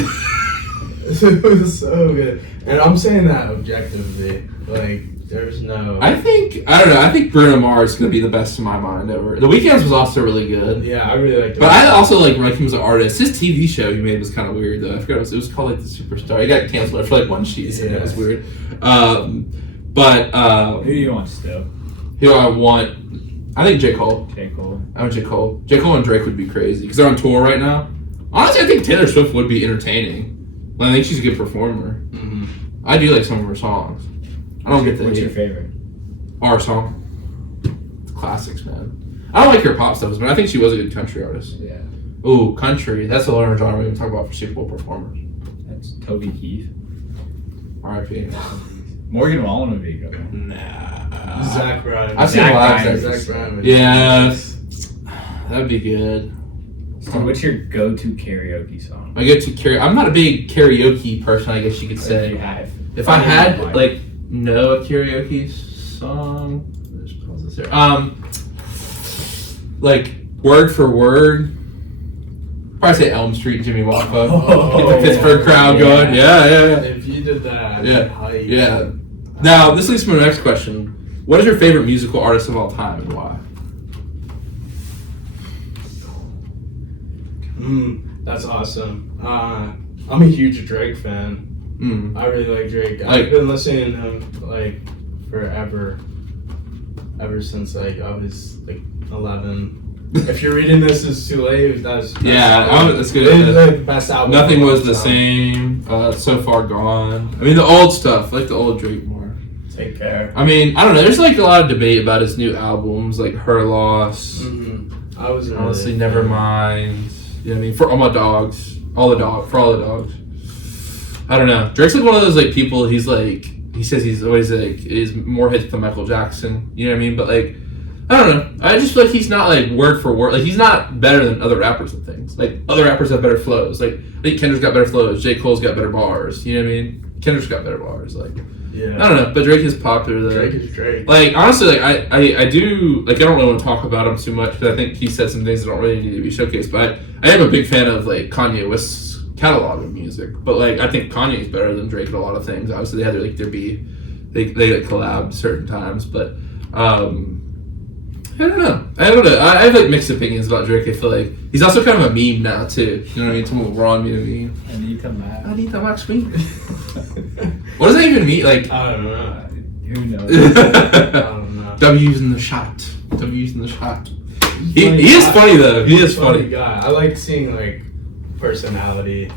It was so good, and I'm saying that objectively. Like, there's no. I don't know. I think Bruno Mars is gonna be the best in my mind ever. The Weeknd's was also really good. Yeah, I really liked it. But I also like him as an artist. His TV show he made was kind of weird though. I forgot it was called like The Superstar. He got canceled for like one season. Yeah. It was weird. Who do you want still? Who I want? I think J. Cole. J. Cole. I want J. Cole. J. Cole and Drake would be crazy because they're on tour right now. Honestly, I think Taylor Swift would be entertaining. I think she's a good performer. Mm-hmm. I do like some of her songs. I don't get the What's your favorite? Our song. It's classics, man. I don't like her pop stuff, but I think she was a good country artist. Yeah. Ooh, country. That's a lower genre we can talk about for Super Bowl performers. That's Toby Keith. R.I.P. Morgan Wallen would be a good one. Nah. Zach Bryan. I've seen a lot of Zach Bryan. Yeah. That'd be good. So what's your go-to karaoke song? I get to karaoke. I'm not a big karaoke person, I guess you could If say. you have. If I had a karaoke song, let's pause this here. Like word for word, probably say Elm Street, Jimmy Wappa. Get the Pittsburgh crowd going. Yeah. If you did that, Yeah. Now this leads to my next question. What is your favorite musical artist of all time and why? That's awesome. I'm a huge Drake fan. I really like Drake. I've been listening to him like forever. Ever since like I was like 11. If you're reading this, it's too late. That's that's good. It's like the best album. Nothing was the same. So far gone. I mean the old stuff, like the old Drake more. Take care. I mean, I don't know. There's like a lot of debate about his new albums, like Her Loss. I was Honestly, Nevermind. You know what I mean? For all my dogs, for all the dogs. I don't know. Drake's like one of those like people. He says he's always like is more hits than Michael Jackson. You know what I mean? But like, I don't know. I just feel like he's not like word for word. Like he's not better than other rappers and things. Like other rappers have better flows. Like I think Kendrick's got better flows. J. Cole's got better bars. You know what I mean? Kendrick's got better bars. Like. Yeah. I don't know, but Drake is popular. Drake is Drake. Like honestly, like I do like I don't really want to talk about him too much because I think he said some things that don't really need to be showcased. But I am a big fan of like Kanye West's catalog of music. But like I think Kanye's better than Drake at a lot of things. Obviously, they had their beef. They like collab certain times, but I don't know. I have like mixed opinions about Drake. I feel like he's also kind of a meme now too. You know what I mean? Someone will run me to meme. Anita Max meme. What does that even mean? Like I don't know. Who knows? I don't know. W's in the shot. He is funny though. He is funny. Guy. I like seeing like personality.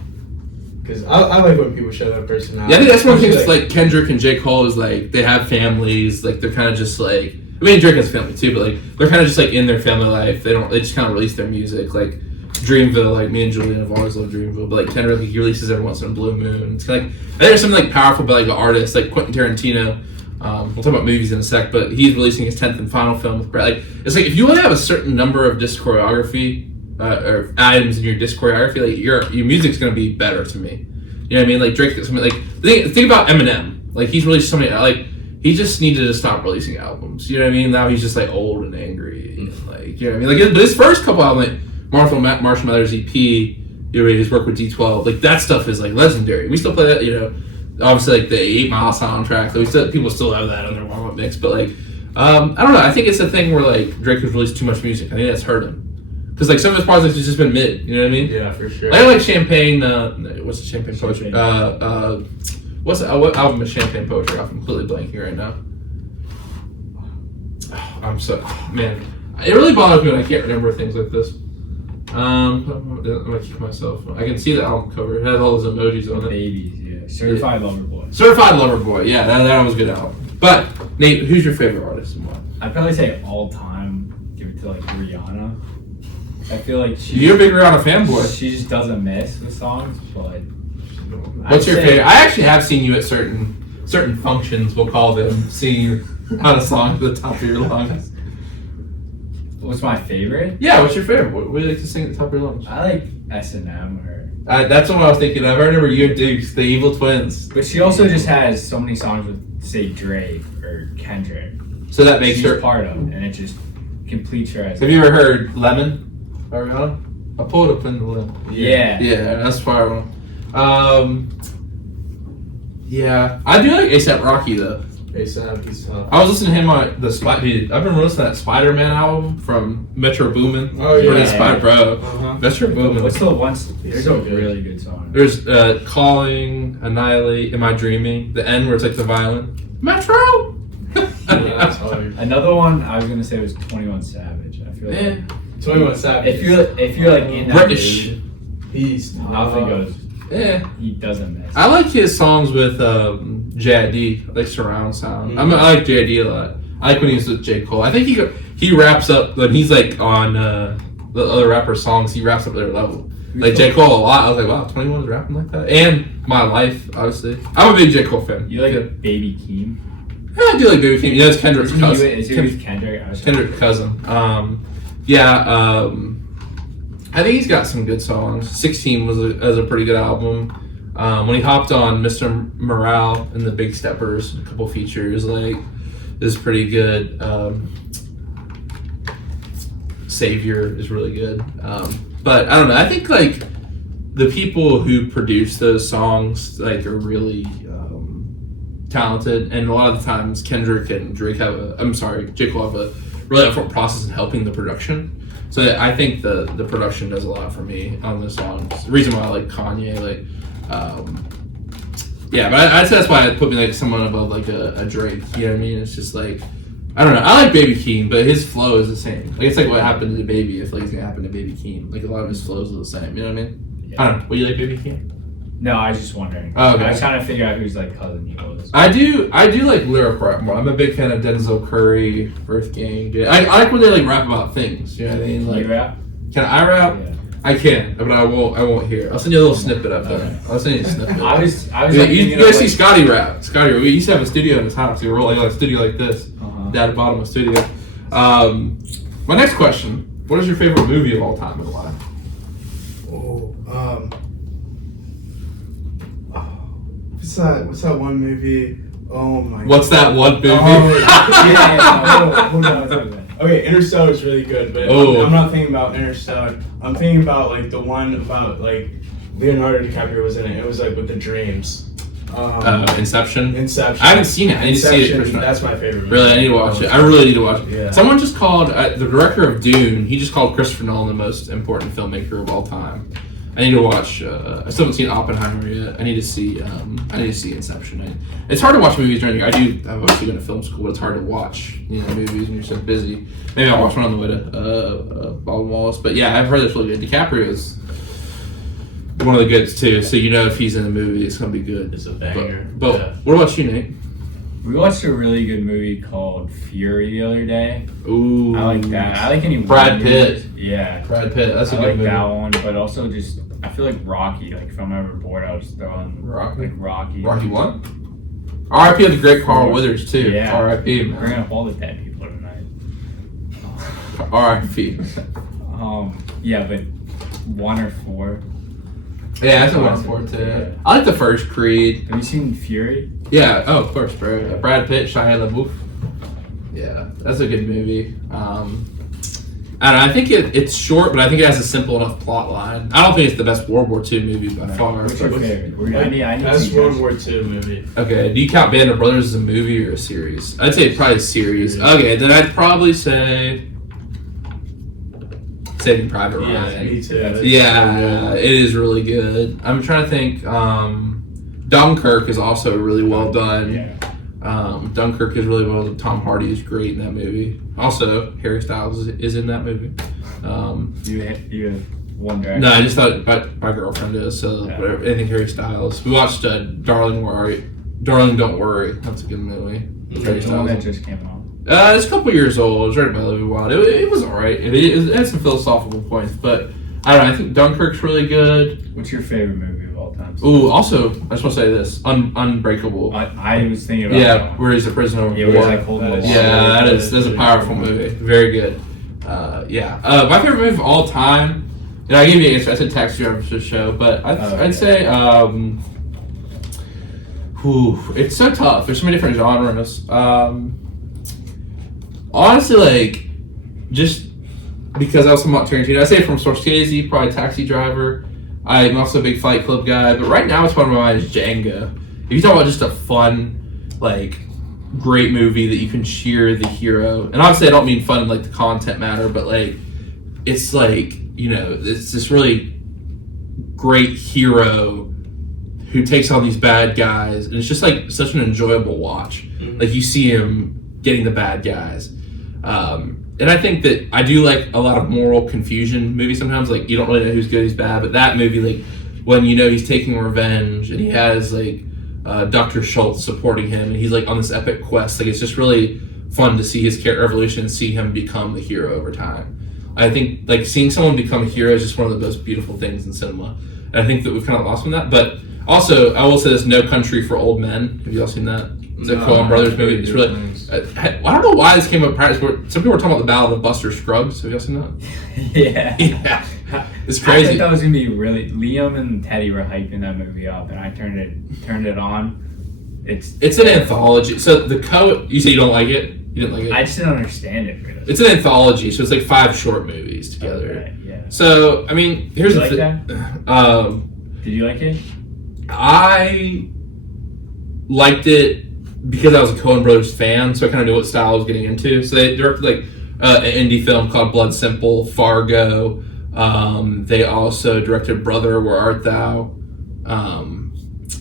Because I like when people show their personality. Yeah, I think that's one thing with like Kendrick and J. Cole is like they have families. Like they're kind of just like. I mean, Drake has a family too, but like they're kind of just like in their family life. They just kind of release their music. Like Dreamville, like me and Julian have always loved Dreamville, but like Kendrick, he releases every once in a blue moon. It's kind of like I think there's something like powerful about like an artist like Quentin Tarantino. We'll talk about movies in a sec, but he's releasing his 10th and final film with Brad. Like it's like if you only have a certain number of disc choreography or items in your disc choreography, like your music's gonna be better to me. You know what I mean? Like Drake, like think about Eminem. Like he's released so many like. He just needed to stop releasing albums. You know what I mean? Now he's just like old and angry. And, like you know what I mean? Like his first couple albums, like Marshall Mathers EP, you know, his work with D12, like that stuff is like legendary. We still play that. You know, obviously like the 8 Mile soundtrack. People still have that on their warm up mix, but like I don't know. I think it's a thing where like Drake has released too much music. I think that's hurt him because like some of his projects has just been mid. You know what I mean? Yeah, for sure. I like Champagne. What's the Champagne Poetry? What album is Champagne Poetry off? I'm completely blanking right now. I'm so man. It really bothers me when I can't remember things like this. I'm gonna kick myself. I can see the album cover. It has all those emojis on it. Babies, yeah. Certified Lover Boy. Certified Lover Boy. Yeah, that was a good album. But Nate, who's your favorite artist and why? I'd probably say all time, give it to like Rihanna. I feel like You're a big Rihanna fanboy. She just doesn't miss with songs, but What's your favorite? I actually have seen you at certain functions, we'll call them, singing on a song to the top of your lungs. What's my favorite? Yeah, what's your favorite? What do you like to sing at the top of your lungs? I like S&M or... That's what I was thinking of. I remember you and Dukes, the Evil Twins. But she also just has so many songs with, say, Drake or Kendrick. So that makes her... part of, and it just completes her as... Have you ever heard Lemon by Rihanna? I pulled up in the lemon. Yeah. Yeah, that's fire one. Yeah. I do like A$AP Rocky, though. A$AP, he's tough. I was listening to him on the dude. I've been listening to that Spider-Man album from Metro Boomin. Oh yeah, Bro. Uh-huh. Metro Boomin. What's the one? There's so a good. really good song. There's Calling, Annihilate, Am I Dreaming? The end where it's like the violin. Metro. That's hard. Another one I was gonna say was 21 Savage. I feel like 21 Savage. if you're like in that British. mood, He's tough. nothing goes. Yeah. He doesn't miss. I like his songs with J.I.D. like surround sound. I like J.I.D. a lot. I like when he's with J. Cole. I think he raps up when he's like on the other rapper songs. He raps up their level. Like J. Cole a lot. I was like, wow, 21 is rapping like that. And My Life, obviously. I'm a big J. Cole fan. You like Baby Keem? Yeah, I do like Baby Keem. You know, it's Kendrick's cousin. Is he with Kendrick? Kendrick's cousin. I think he's got some good songs. 16 was a pretty good album. When he hopped on Mr. Morale and the Big Steppers, a couple features, like, is pretty good. Savior is really good. But I don't know. I think like the people who produce those songs like are really talented, and a lot of the times Kendrick and J. Cole have a really upfront process in helping the production. So I think the production does a lot for me on the songs. The reason why I like Kanye, but I'd say that's why I put me like someone above like a Drake. You know what I mean? It's just like, I don't know. I like Baby Keem, but his flow is the same. Like it's like what happened to Baby. If like it's gonna happen to Baby Keem, like a lot of his flows are the same. You know what I mean? Yeah. I don't know. Would you like Baby Keem? No, I was just wondering. Oh, okay. I was trying to figure out who's like cousin he was. I do like lyric rap more. I'm a big fan of Denzel Curry, Earth Gang. Yeah. I like when they like rap about things. You know what I mean? Like, You rap? can I rap? Yeah. I can, but I won't hear. I'll send you a little snippet of it. Okay. I'll send you a snippet. I was Yeah, like, you thinking guys of, see like, Scotty rap. We used to have a studio in his house. We were rolling like a studio like this. Down at the bottom of the studio. My next question: what is your favorite movie of all time and why? What's that one movie? Oh my. What's that one movie? Hold on. Okay, Interstellar is really good, but Oh. I'm not thinking about Interstellar. I'm thinking about like the one about like Leonardo DiCaprio was in it. It was like with the dreams. Inception. Inception. I haven't seen it. I need to see it. Inception, Personally. that's my favorite movie. Really, I need to watch it. I really need to watch it. Yeah. Someone just called the director of Dune. He just called Christopher Nolan the most important filmmaker of all time. I need to watch. I still haven't seen Oppenheimer yet. I need to see. Inception. It's hard to watch movies during. I've obviously been to film school, but it's hard to watch movies when you're so busy. Maybe I'll watch one on the way to Baldwin Wallace. But yeah, I've heard it's really good. DiCaprio is one of the goods too. So if he's in the movie, it's gonna be good. It's a banger. But Yeah. what about you, Nate? We watched a really good movie called Fury the other day. Ooh, I like that. I like any Brad war Pitt. movies. Yeah. Brad Pitt. That's a I good like movie. that one, but also just I feel like Rocky. Like if I'm ever bored, I'll just throw on Rocky? Rocky. Rocky 1? R.I.P. of the great Carl Withers too. Yeah. R.I.P. We're gonna hold the dead people tonight. R.I.P. Yeah, but 1 or 4. Yeah, that's a 1 for it too. Yeah. I like the first Creed. Have you seen Fury? Yeah, of course, bro. Brad Pitt, Shia LaBeouf. Yeah, that's a good movie. I I don't know, I think it's short, but I think it has a simple enough plot line. I don't think it's the best World War II movie by far. What's your favorite? I need That's World War II movie. Okay, do you count Band of Brothers as a movie or a series? I'd say probably a series. Okay, then I'd probably say Saving Private Ryan. Yeah, me too. Yeah, it is really good. I'm trying to think. Dunkirk is also really well done. Yeah. Dunkirk is really well done. Tom Hardy is great in that movie. Also, Harry Styles is in that movie. You have one direction. No, I just thought my girlfriend is, so Yeah. whatever, anything Harry Styles. We watched Darling Don't Worry. That's a good movie. Harry The one that Styles. just came out. It's a couple years old. It was right by Olivia Wilde. It was alright. It had some philosophical points, but I don't know. I think Dunkirk's really good. What's your favorite movie of all time? Ooh, also, I just want to say this. Unbreakable. I was thinking about that Yeah, one. where he's a prisoner of Yeah, war. where he's like holding the Yeah, wall. that's a powerful movie. Very good. My favorite movie of all time. And I gave you an answer. I said Taxi Driver for the show, but I'd say it's so tough. There's so many different genres. Honestly, like just because I was talking about Tarantino, I say from Scorsese, probably Taxi Driver. I'm also a big Fight Club guy, but right now it's one of my mind is Django. If you talk about just a fun, like, great movie that you can cheer the hero, and obviously I don't mean fun in like the content matter, but like it's like, you know, it's this really great hero who takes on these bad guys, and it's just like such an enjoyable watch. Like you see him getting the bad guys. And I think that I do like a lot of moral confusion movies sometimes, like you don't really know who's good, who's bad, but that movie, like when you know he's taking revenge and he has like Dr. Schultz supporting him and he's like on this epic quest, like it's just really fun to see his character evolution and see him become the hero over time. I think like seeing someone become a hero is just one of the most beautiful things in cinema. And I think that we've kind of lost from that, but also I will say this, No Country for Old Men. Have you all seen that? It's a Coen Brothers movie. It's really. I don't know why this came up. Some people were talking about the Ballad of Buster Scruggs. Have you all seen that? Yeah. Yeah. It's I crazy. thought that was gonna be really. Liam and Teddy were hyping that movie up, and I turned it on. It's an anthology. So you say you don't like it? You didn't like it? I just didn't understand it really. It's an anthology, so it's like 5 short movies together. Okay, yeah. So I mean, here's Did you the like thing. that? Did you like it? I liked it because I was a Coen Brothers fan, so I kind of knew what style I was getting into. So they directed like an indie film called Blood Simple, Fargo. They also directed Brother, Where Art Thou?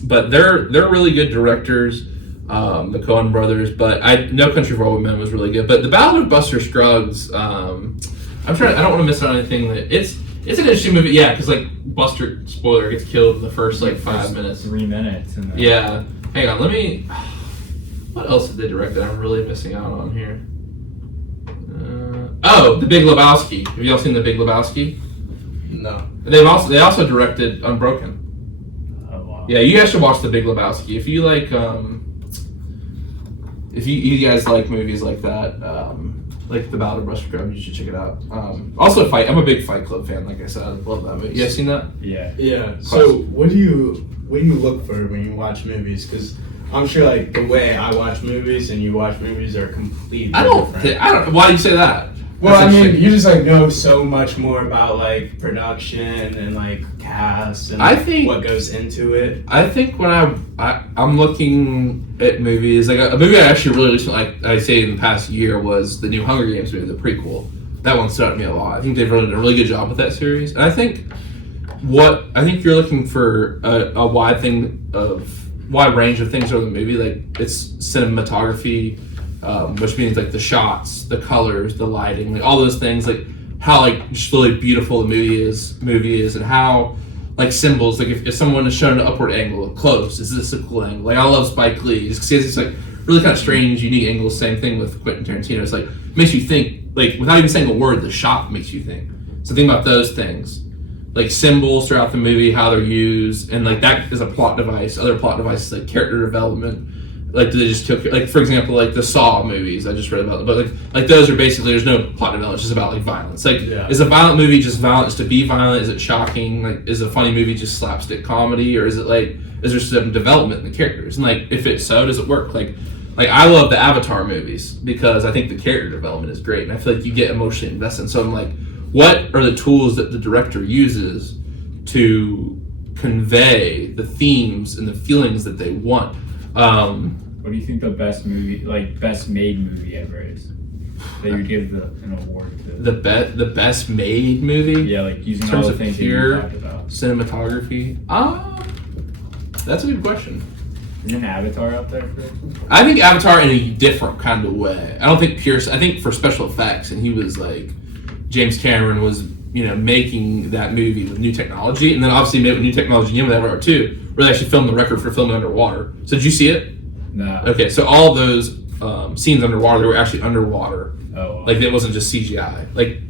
But they're really good directors, the Coen Brothers. But No Country for Old Men was really good. But the Ballad of Buster Scruggs, I don't want to miss out on anything. It's an interesting movie, yeah, because like Buster, spoiler, gets killed in the first like 5 minutes. 3 minutes. And then, Yeah. Hang on, let me. What else did they direct that I'm really missing out on here? The Big Lebowski. Have y'all seen The Big Lebowski? No. They also directed Unbroken. Oh wow. Yeah, you guys should watch The Big Lebowski if you like. If you guys like movies like that, like The Ballad of Buster Scruggs, you should check it out. Also, I'm a big Fight Club fan. Like I said, I love that movie. You guys seen that? Yeah. Yeah. So what do you look for when you watch movies? Because I'm sure like the way I watch movies and you watch movies are completely different. Why do you say that? Well, That's I mean, interesting. you just like know so much more about like production and like cast and I think- what goes into it. I think when I'm looking at movies, like a movie I actually really recently, like I say in the past year, was the new Hunger Games movie, the prequel. That one stood out to me a lot. I think they've done a really good job with that series, and I think you're looking for a wide range of things over the movie. Like it's cinematography, which means like the shots, the colors, the lighting, like all those things, like how like just really beautiful the movie is, and how like symbols, like if someone is shown an upward angle, close, is this a cool angle? Like I love Spike Lee, just because it's like really kind of strange, unique angles. Same thing with Quentin Tarantino. It's like makes you think, like without even saying a word, the shot makes you think. So think about those things, like symbols throughout the movie, how they're used, and like that is a plot device. Other plot devices like character development. Like they just took, like for example, like the Saw movies I just read about, but like those are basically, there's no plot development, it's just about like violence. Like is a violent movie just violent just to be violent? Is it shocking? Like is a funny movie just slapstick comedy, or is it like is there some development in the characters? And like if it's so, does it work? Like like I love the Avatar movies because I think the character development is great, and I feel like you get emotionally invested. So I'm like, what are the tools that the director uses to convey the themes and the feelings that they want? What do you think the best movie, like best made movie ever is? That you give an award to. The best made movie? Yeah, like using in all terms the of things that pure you talked about. cinematography. That's a good question. Isn't Avatar up there for it? I think Avatar in a different kind of way. I don't think Pierce. I think for special effects, and he was like, James Cameron was, making that movie with new technology, and then obviously made with new technology in with Avatar 2, where they actually filmed the record for filming underwater. So did you see it? No. Okay, so all of those scenes underwater, they were actually underwater. Oh. Wow. Like it wasn't just CGI. Like,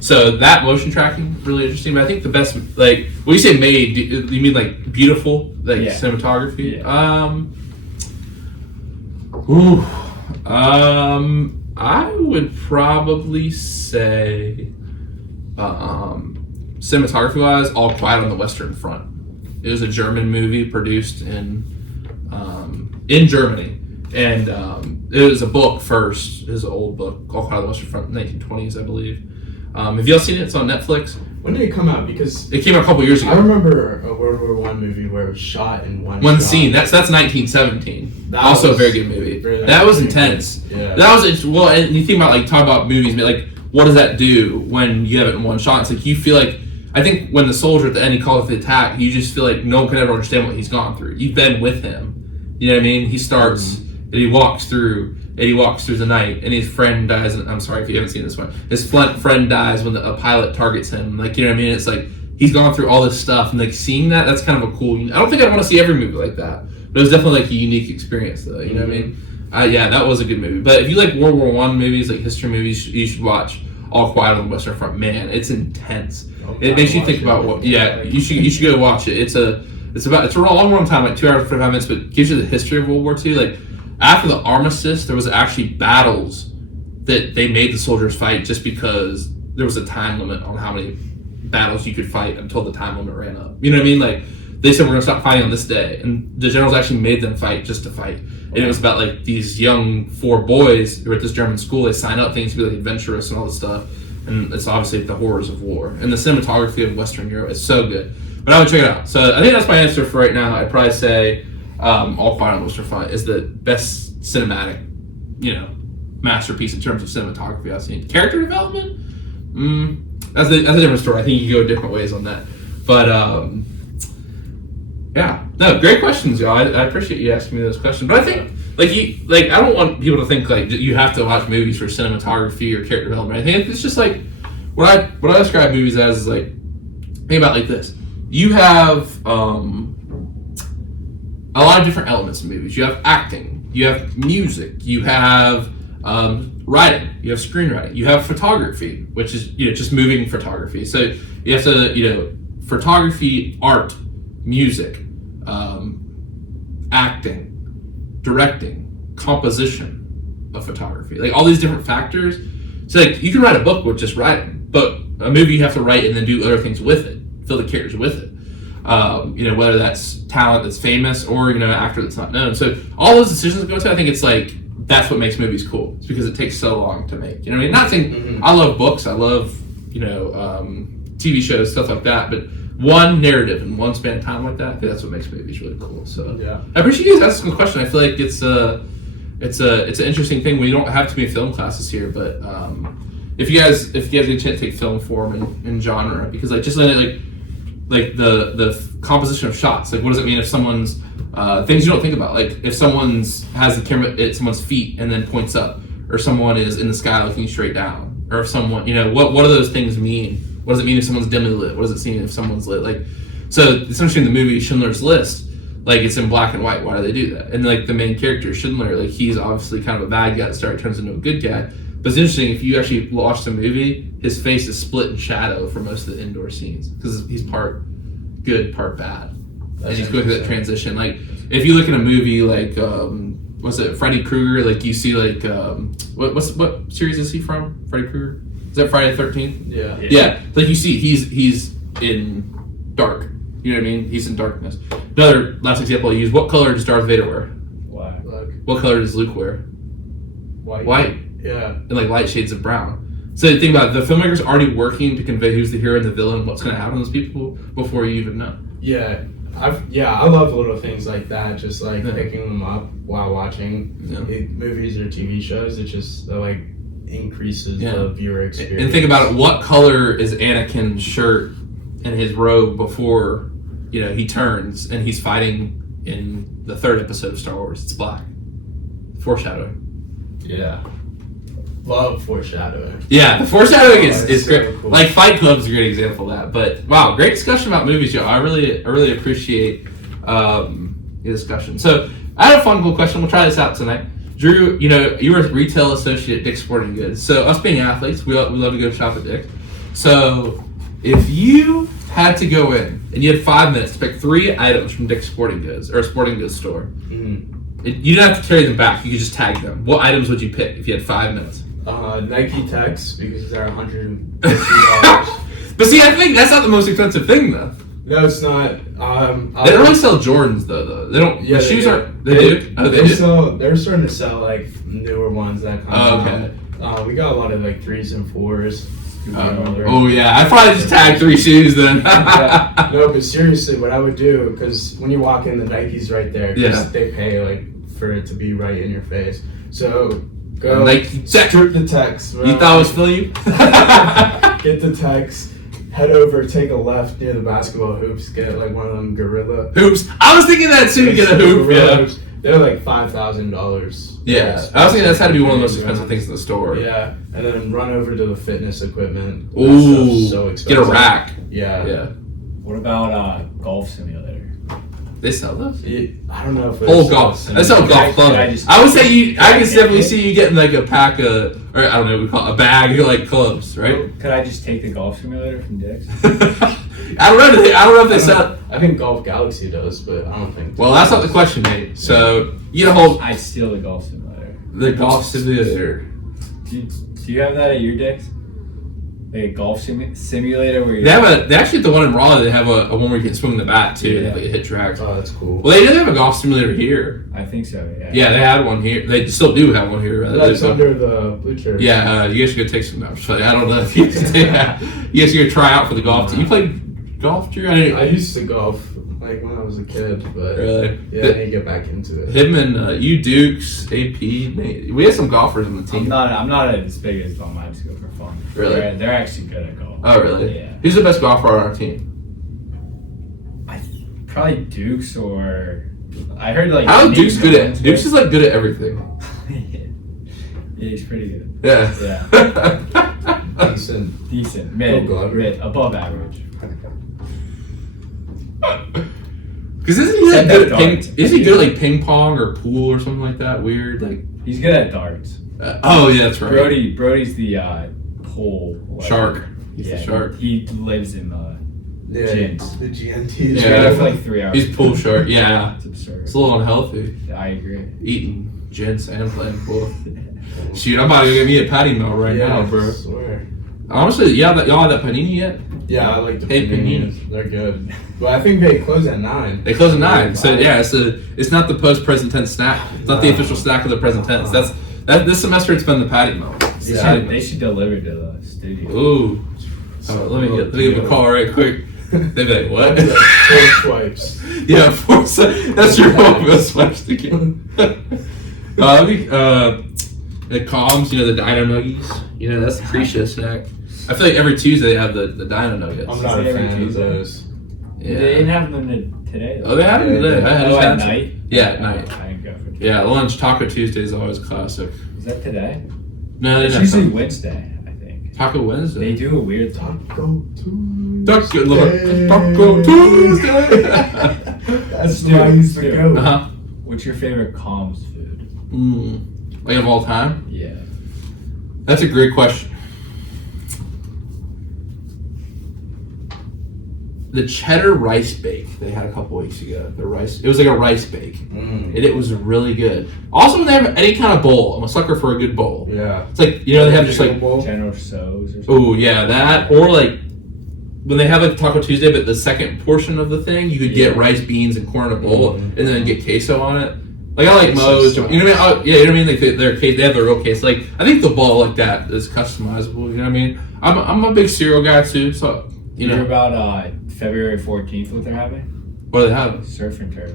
so that motion tracking really interesting. But I think the best, like, when you say made, do you mean like beautiful, like cinematography? Yeah. I would probably say, cinematography wise, All Quiet on the Western Front. It was a German movie produced in Germany, and it was a book first. It was an old book, All Quiet on the Western Front, 1920s, I believe. Have y'all seen it? It's on Netflix. When did it come out? Because it came out a couple years ago. I remember a World War I movie where it was shot in one shot. scene. That's 1917. That also was a very good movie. really That was good. intense. Yeah. That was well. And you think about talk about movies, like what does that do when you have it in one shot? It's like you feel like, I think when the soldier at the end he calls the attack, you just feel like no one can ever understand what he's gone through. You've been with him. You know what I mean? He starts and he walks through the night, and his friend dies. And I'm sorry if you haven't seen this one. His friend dies when a pilot targets him. Like, you know what I mean? It's like he's gone through all this stuff, and like seeing that's kind of a cool. I don't think I'd want to see every movie like that, but it was definitely like a unique experience, though. You know what I mean? Yeah, that was a good movie. But if you like World War I movies, like history movies, you should watch All Quiet on the Western Front. Man, it's intense. It makes you think about what. Yeah, you should go watch it. It's a long time, like 2 hours and 45 minutes, but it gives you the history of World War II. Like after the armistice, there was actually battles that they made the soldiers fight just because there was a time limit on how many battles you could fight until the time limit ran up. You know what I mean? Like they said, we're gonna stop fighting on this day, and the generals actually made them fight just to fight. And it was about like these young 4 boys who were at this German school. They signed up things to be like adventurous and all this stuff. And it's obviously the horrors of war. And the cinematography of Western Europe is so good. But I would check it out. So I think that's my answer for right now. I'd probably say All Quiet on the Western Front is the best cinematic, masterpiece in terms of cinematography I've seen. Character development? That's a different story. I think you can go different ways on that. But yeah. No, great questions, y'all. I appreciate you asking me those questions. But I think I don't want people to think like you have to watch movies for cinematography or character development. I think it's just like what I describe movies as is like, think about it like this. You have a lot of different elements in movies. You have acting, you have music, you have writing, you have screenwriting, you have photography, which is just moving photography. So you have to photography, art, music, acting, directing, composition of photography, like all these different factors. So like you can write a book with just writing, but a movie you have to write and then do other things with it, fill the characters with it. Whether that's talent that's famous or an actor that's not known. So all those decisions that go into it, I think it's like that's what makes movies cool. It's because it takes so long to make. You know what I mean? Not saying I love books, I love TV shows, stuff like that, but one narrative and one span of time like that, I think that's what makes movies really cool. So yeah, I appreciate you guys asking the question. I feel like it's an interesting thing. We don't have too many film classes here, but if you guys get a chance to take film form and genre, because like the composition of shots, like what does it mean if someone's things you don't think about, like if someone's has the camera at someone's feet and then points up, or someone is in the sky looking straight down, or if someone what do those things mean? What does it mean if someone's dimly lit? What does it mean if someone's lit? Like, so essentially in the movie Schindler's List, like it's in black and white. Why do they do that? And like the main character Schindler, like he's obviously kind of a bad guy that turns into a good guy. But it's interesting, if you actually watch the movie, his face is split in shadow for most of the indoor scenes because he's part good, part bad. And he's going through that transition. Like if you look at a movie like what's it, Freddy Krueger? Like you see like what series is he from? Freddy Krueger? Is that Friday the 13th? Yeah. Yeah. Like you see, he's in dark. You know what I mean? He's in darkness. Another last example I use. What color does Darth Vader wear? Black. What color does Luke wear? White. Yeah. And like light shades of brown. So the thing about it, the filmmaker's already working to convey who's the hero and the villain and what's going to happen to those people before you even know. Yeah. I love little things like that, just like picking them up while watching movies or TV shows. It just like increases the viewer experience. And think about it, what color is Anakin's shirt and his robe before, he turns and he's fighting in the 3rd episode of Star Wars? It's black. Foreshadowing. Yeah. Love foreshadowing. Yeah, the foreshadowing is so great. cool. Like Fight Club's a great example of that. But wow, great discussion about movies, Joe. I really appreciate the discussion. So I had a fun little question. We'll try this out tonight. Drew, you were a retail associate at Dick's Sporting Goods. So us being athletes, we love to go shop at Dick's. So if you had to go in and you had 5 minutes to pick 3 items from Dick's Sporting Goods or a sporting goods store, you don't have to carry them back. You could just tag them. What items would you pick if you had 5 minutes? Nike Techs, because they're $150. But see, I think that's not the most expensive thing, though. No, it's not. They don't really sell Jordans, though. They don't. Yeah, the shoes aren't. They do. Oh, they do. They're starting to sell like newer ones that come Oh, out. okay. We got a lot of like 3s and 4s. Oh yeah, I'd probably just tag 3 shoes then. Yeah. No, but seriously, what I would do, because when you walk in, the Nike's right there. They pay like for it to be right in your face. So go Nike strip the Techs. You thought I was feeling you? Get the Techs. Head over, take a left near the basketball hoops. Get like one of them gorilla hoops. I was thinking that too. Get a hoop. Yeah. Hoops. They're like $5,000. Yeah, I was thinking that's had to be one of the most expensive things in the store. Yeah, and then run over to the fitness equipment. That Ooh, stuff's so expensive. get a rack. Yeah. Yeah. What about golf simulator? They sell those? I don't know if Whole golf. They sell golf clubs. I would say I can definitely see you getting like a pack of, or I don't know, we call it a bag of like clubs, right? Could I just take the golf simulator from Dick's? I don't know if they sell. I think Golf Galaxy does, but I don't think. Well, that's not the question, Nate. So you get a whole I'd steal the golf simulator. the golf simulator. Do you have that at your Dick's? Like a golf simulator where you They actually at the one in Raleigh. They have a one where you can swing the bat too. Yeah. Like a hit track. Oh, that's cool. Well, they did have a golf simulator here. I think so. Yeah. Yeah, they had one here. They still do have one here. That's under the blue chairs. Yeah, you guys should go take some notes. I don't know if you guys take that. You guys should go try out for the golf team. You played golf, Drew? I used to golf like when I was a kid, but Really? yeah, I need to get back into it. Him and you, Dukes, AP, Nate. We had some golfers on the team. I'm not as big as them. I just go for fun. Really? They're actually good at golf. Oh, really? Yeah. Who's the best golfer on our team? Probably Dukes or I heard like. I know Dukes good at. Dukes is like good at everything. Yeah, he's pretty good. Yeah. Yeah. Decent. Mid, above average. Because isn't he like good at isn't he good at like ping pong or pool or something like that? Weird, like. He's good at darts. Oh yeah, that's right. Brody's the pole Shark. He's the shark. He lives in gins. The GNTs. Yeah, for like 3 hours. He's pool shark. Yeah. It's absurd. It's a little unhealthy. I agree. Eating gents and playing pool. Shoot, I'm about to go get me a patty melt right now, bro. I swear. Honestly, y'all had that panini yet? Yeah, I like the Hey, paninis. They're good. But I think they close at 9. They close at 9. So yeah, it's not the post present tense snack. It's not the official snack of the present tense. This semester it's been the patty melt. They should deliver to the studio. Ooh. Oh, let me give a call right quick. They'd be like, what? 4 swipes. Yeah, that's your home swipes to get. The comms, the Dino Nuggies. That's the pre-show snack. I feel like every Tuesday they have the Dino Nuggets. I'm not a fan of those. Yeah. They didn't have them today. Oh, they had them today. At night? Yeah, at night. I didn't go for Tuesday. Yeah, lunch Taco Tuesday is always classic. Is that today? No, they It's didn't usually have Wednesday, I think. Taco Wednesday. They do a weird time. Taco Tuesday. Taco Tuesday. That's where I used to go. Uh-huh. What's your favorite comms food? Like of all time? Yeah. That's a great question. The cheddar rice bake they had a couple weeks ago. It was like a rice bake, and it was really good. Also, when they have any kind of bowl, I'm a sucker for a good bowl. Yeah. It's like they have just like General So's or something. oh yeah, that or like when they have like Taco Tuesday, but the second portion of the thing you could get rice, beans, and corn in a bowl, and then get queso on it. Like I like It's Mo's, so you know what I mean? Yeah, you know what I mean. They have their real case. Like I think the ball like that is customizable. You know what I mean? I'm a big cereal guy too. So You hear about February 14th? What they're having? what do they have? Surf and turf.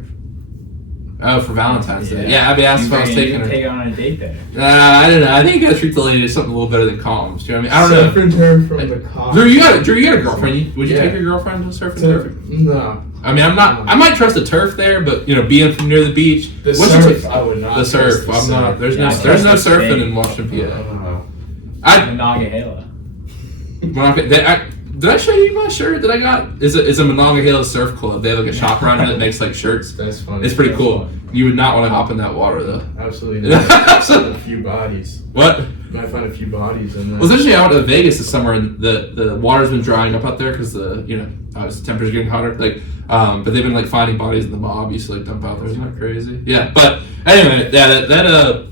Oh, for Valentine's Day. Yeah, I'd be asked if I was taking her. Take her on a date there. I don't know. I think you gotta treat the lady to something a little better than comms. You know what I mean? I don't Surf and turf from the car. know. Drew, you got a girlfriend. Would you take your girlfriend to surf and turf? No. I mean, I'm not. I might trust the turf there, but being from near the beach. The what's surf, your- I would not. The surf. trust I'm not. There's Yeah, no. I There's no trust the surfing state. in Washington, PA. I Monongahela. Did I show you my shirt that I got? It's a Monongahela Surf Club. They have like a shop around it that makes like shirts. That's funny. It's pretty cool. You would not want to hop in that water though. Absolutely not. Might find a few bodies. What? Might find a few bodies in there. Well, essentially, I went to Vegas this summer, and the water's been drying up out there because the temperature's getting hotter. Like, but they've been like finding bodies in the mob used to like dump out there. Isn't that crazy? Yeah. But anyway, yeah, that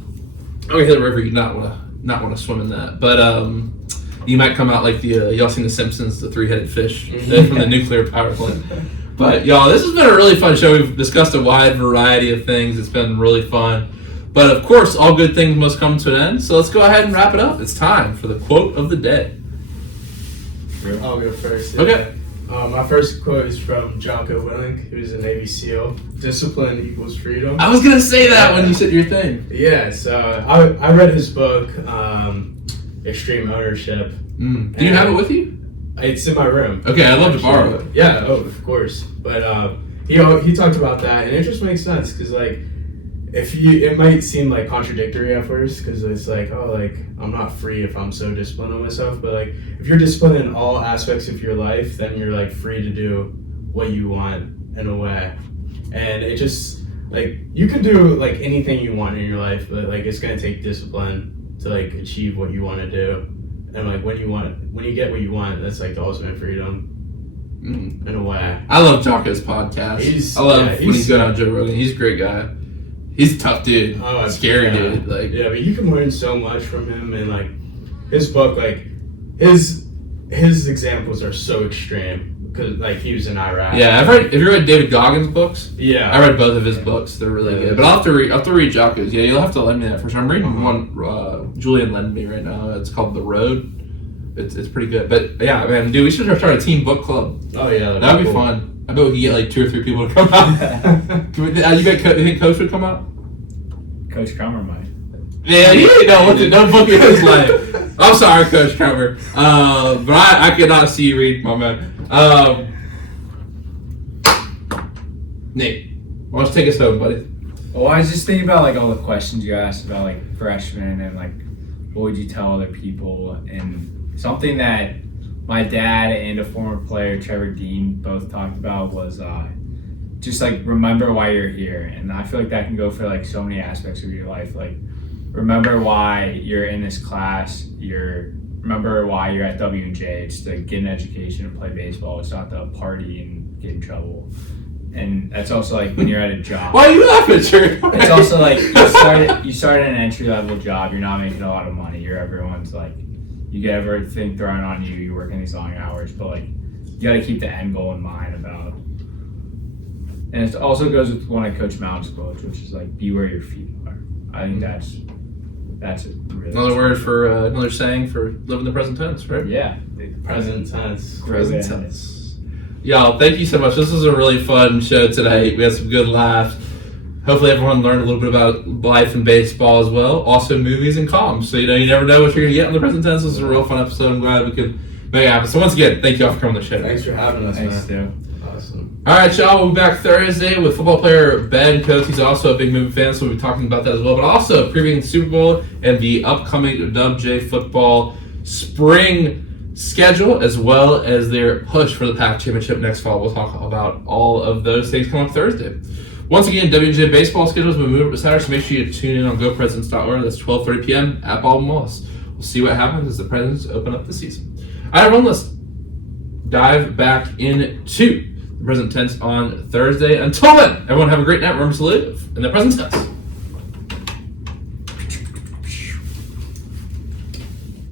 Monongahela River, you not want to swim in that. But you might come out like the y'all seen The Simpsons, the three-headed fish from the nuclear power plant. But y'all, this has been a really fun show. We've discussed a wide variety of things. It's been really fun. But of course, all good things must come to an end. So let's go ahead and wrap it up. It's time for the quote of the day. I'll go first. Yeah. Okay. My first quote is from Jocko Willink, who's a Navy SEAL. Discipline equals freedom. I was gonna say that when you said your thing. Yeah, so I read his book, Extreme Ownership. Do you have it with you? It's in my room. Okay, I'd love to borrow it. Yeah, of course. But he talked about that, and it just makes sense because like it might seem like contradictory at first because it's like I'm not free if I'm so disciplined on myself, but like if you're disciplined in all aspects of your life, then you're like free to do what you want in a way, and it just like you can do like anything you want in your life, but like it's gonna take discipline to like achieve what you want to do. And like when you get what you want, that's like the ultimate freedom in a way. I love Jocko's podcast. I love when he's going on Joe Rogan. He's a great guy. He's a tough dude. Scary dude. Like but you can learn so much from him, and like his book, like his examples are so extreme because like he was in Iraq. Yeah, have you read David Goggins' books? Yeah, I read both of his books. They're really good. But I'll have to read Jocko's. Yeah, you'll have to lend me that for sure. I'm reading one Julian lent me right now. It's called The Road. It's pretty good. But yeah, man, dude, we should start a team book club. Oh yeah, that'd be fun. I bet we could get like 2 or 3 people to come out. You think Coach would come out? Coach Cromer might. Yeah, you didn't know what to don't book in his life. I'm sorry, Coach Cromer. But I cannot see you read, my man. Nate, why don't you take us home, buddy? Well, I was just thinking about like all the questions you asked about like freshmen and like what would you tell other people, and something that my dad and a former player, Trevor Dean, both talked about was just like remember why you're here. And I feel like that can go for like so many aspects of your life. Like remember why you're in this class. Remember why you're at W&J. It's to get an education and play baseball. It's not to party and get in trouble. And that's also like when you're at a job. Why are you laughing, Trey? It's also like you start an entry level job. You're not making a lot of money. Everyone's like, you get everything thrown on you. You're working these long hours, but like you got to keep the end goal in mind about. And it also goes with one of Coach Mount's quotes, which is like, "Be where your feet are." I think that's a really another saying for living the present tense, right? Yeah, present tense. Present tense. Y'all, thank you so much. This was a really fun show today. We had some good laughs. Hopefully everyone learned a little bit about life and baseball as well. Also movies and comms. So, you never know what you're going to get on the present tense. This was a real fun episode. I'm glad we could make it happen. So once again, thank you all for coming on the show. Thanks for having us, Thanks, man. Awesome. All right, y'all. We'll be back Thursday with football player Ben Coates. He's also a big movie fan, so we'll be talking about that as well. But also previewing the Super Bowl and the upcoming Dubjay football spring schedule, as well as their push for the Pac Championship next fall. We'll talk about all of those things coming up Thursday. Once again, WJ baseball schedule has been moved to Saturday, so make sure you tune in on GoPresidents.org. That's 12:30 p.m. at Baldwin Wallace. We'll see what happens as the Presidents open up the season. All right, everyone, let's dive back into the present tense on Thursday. Until then, everyone have a great night. Remember to live in the present tense.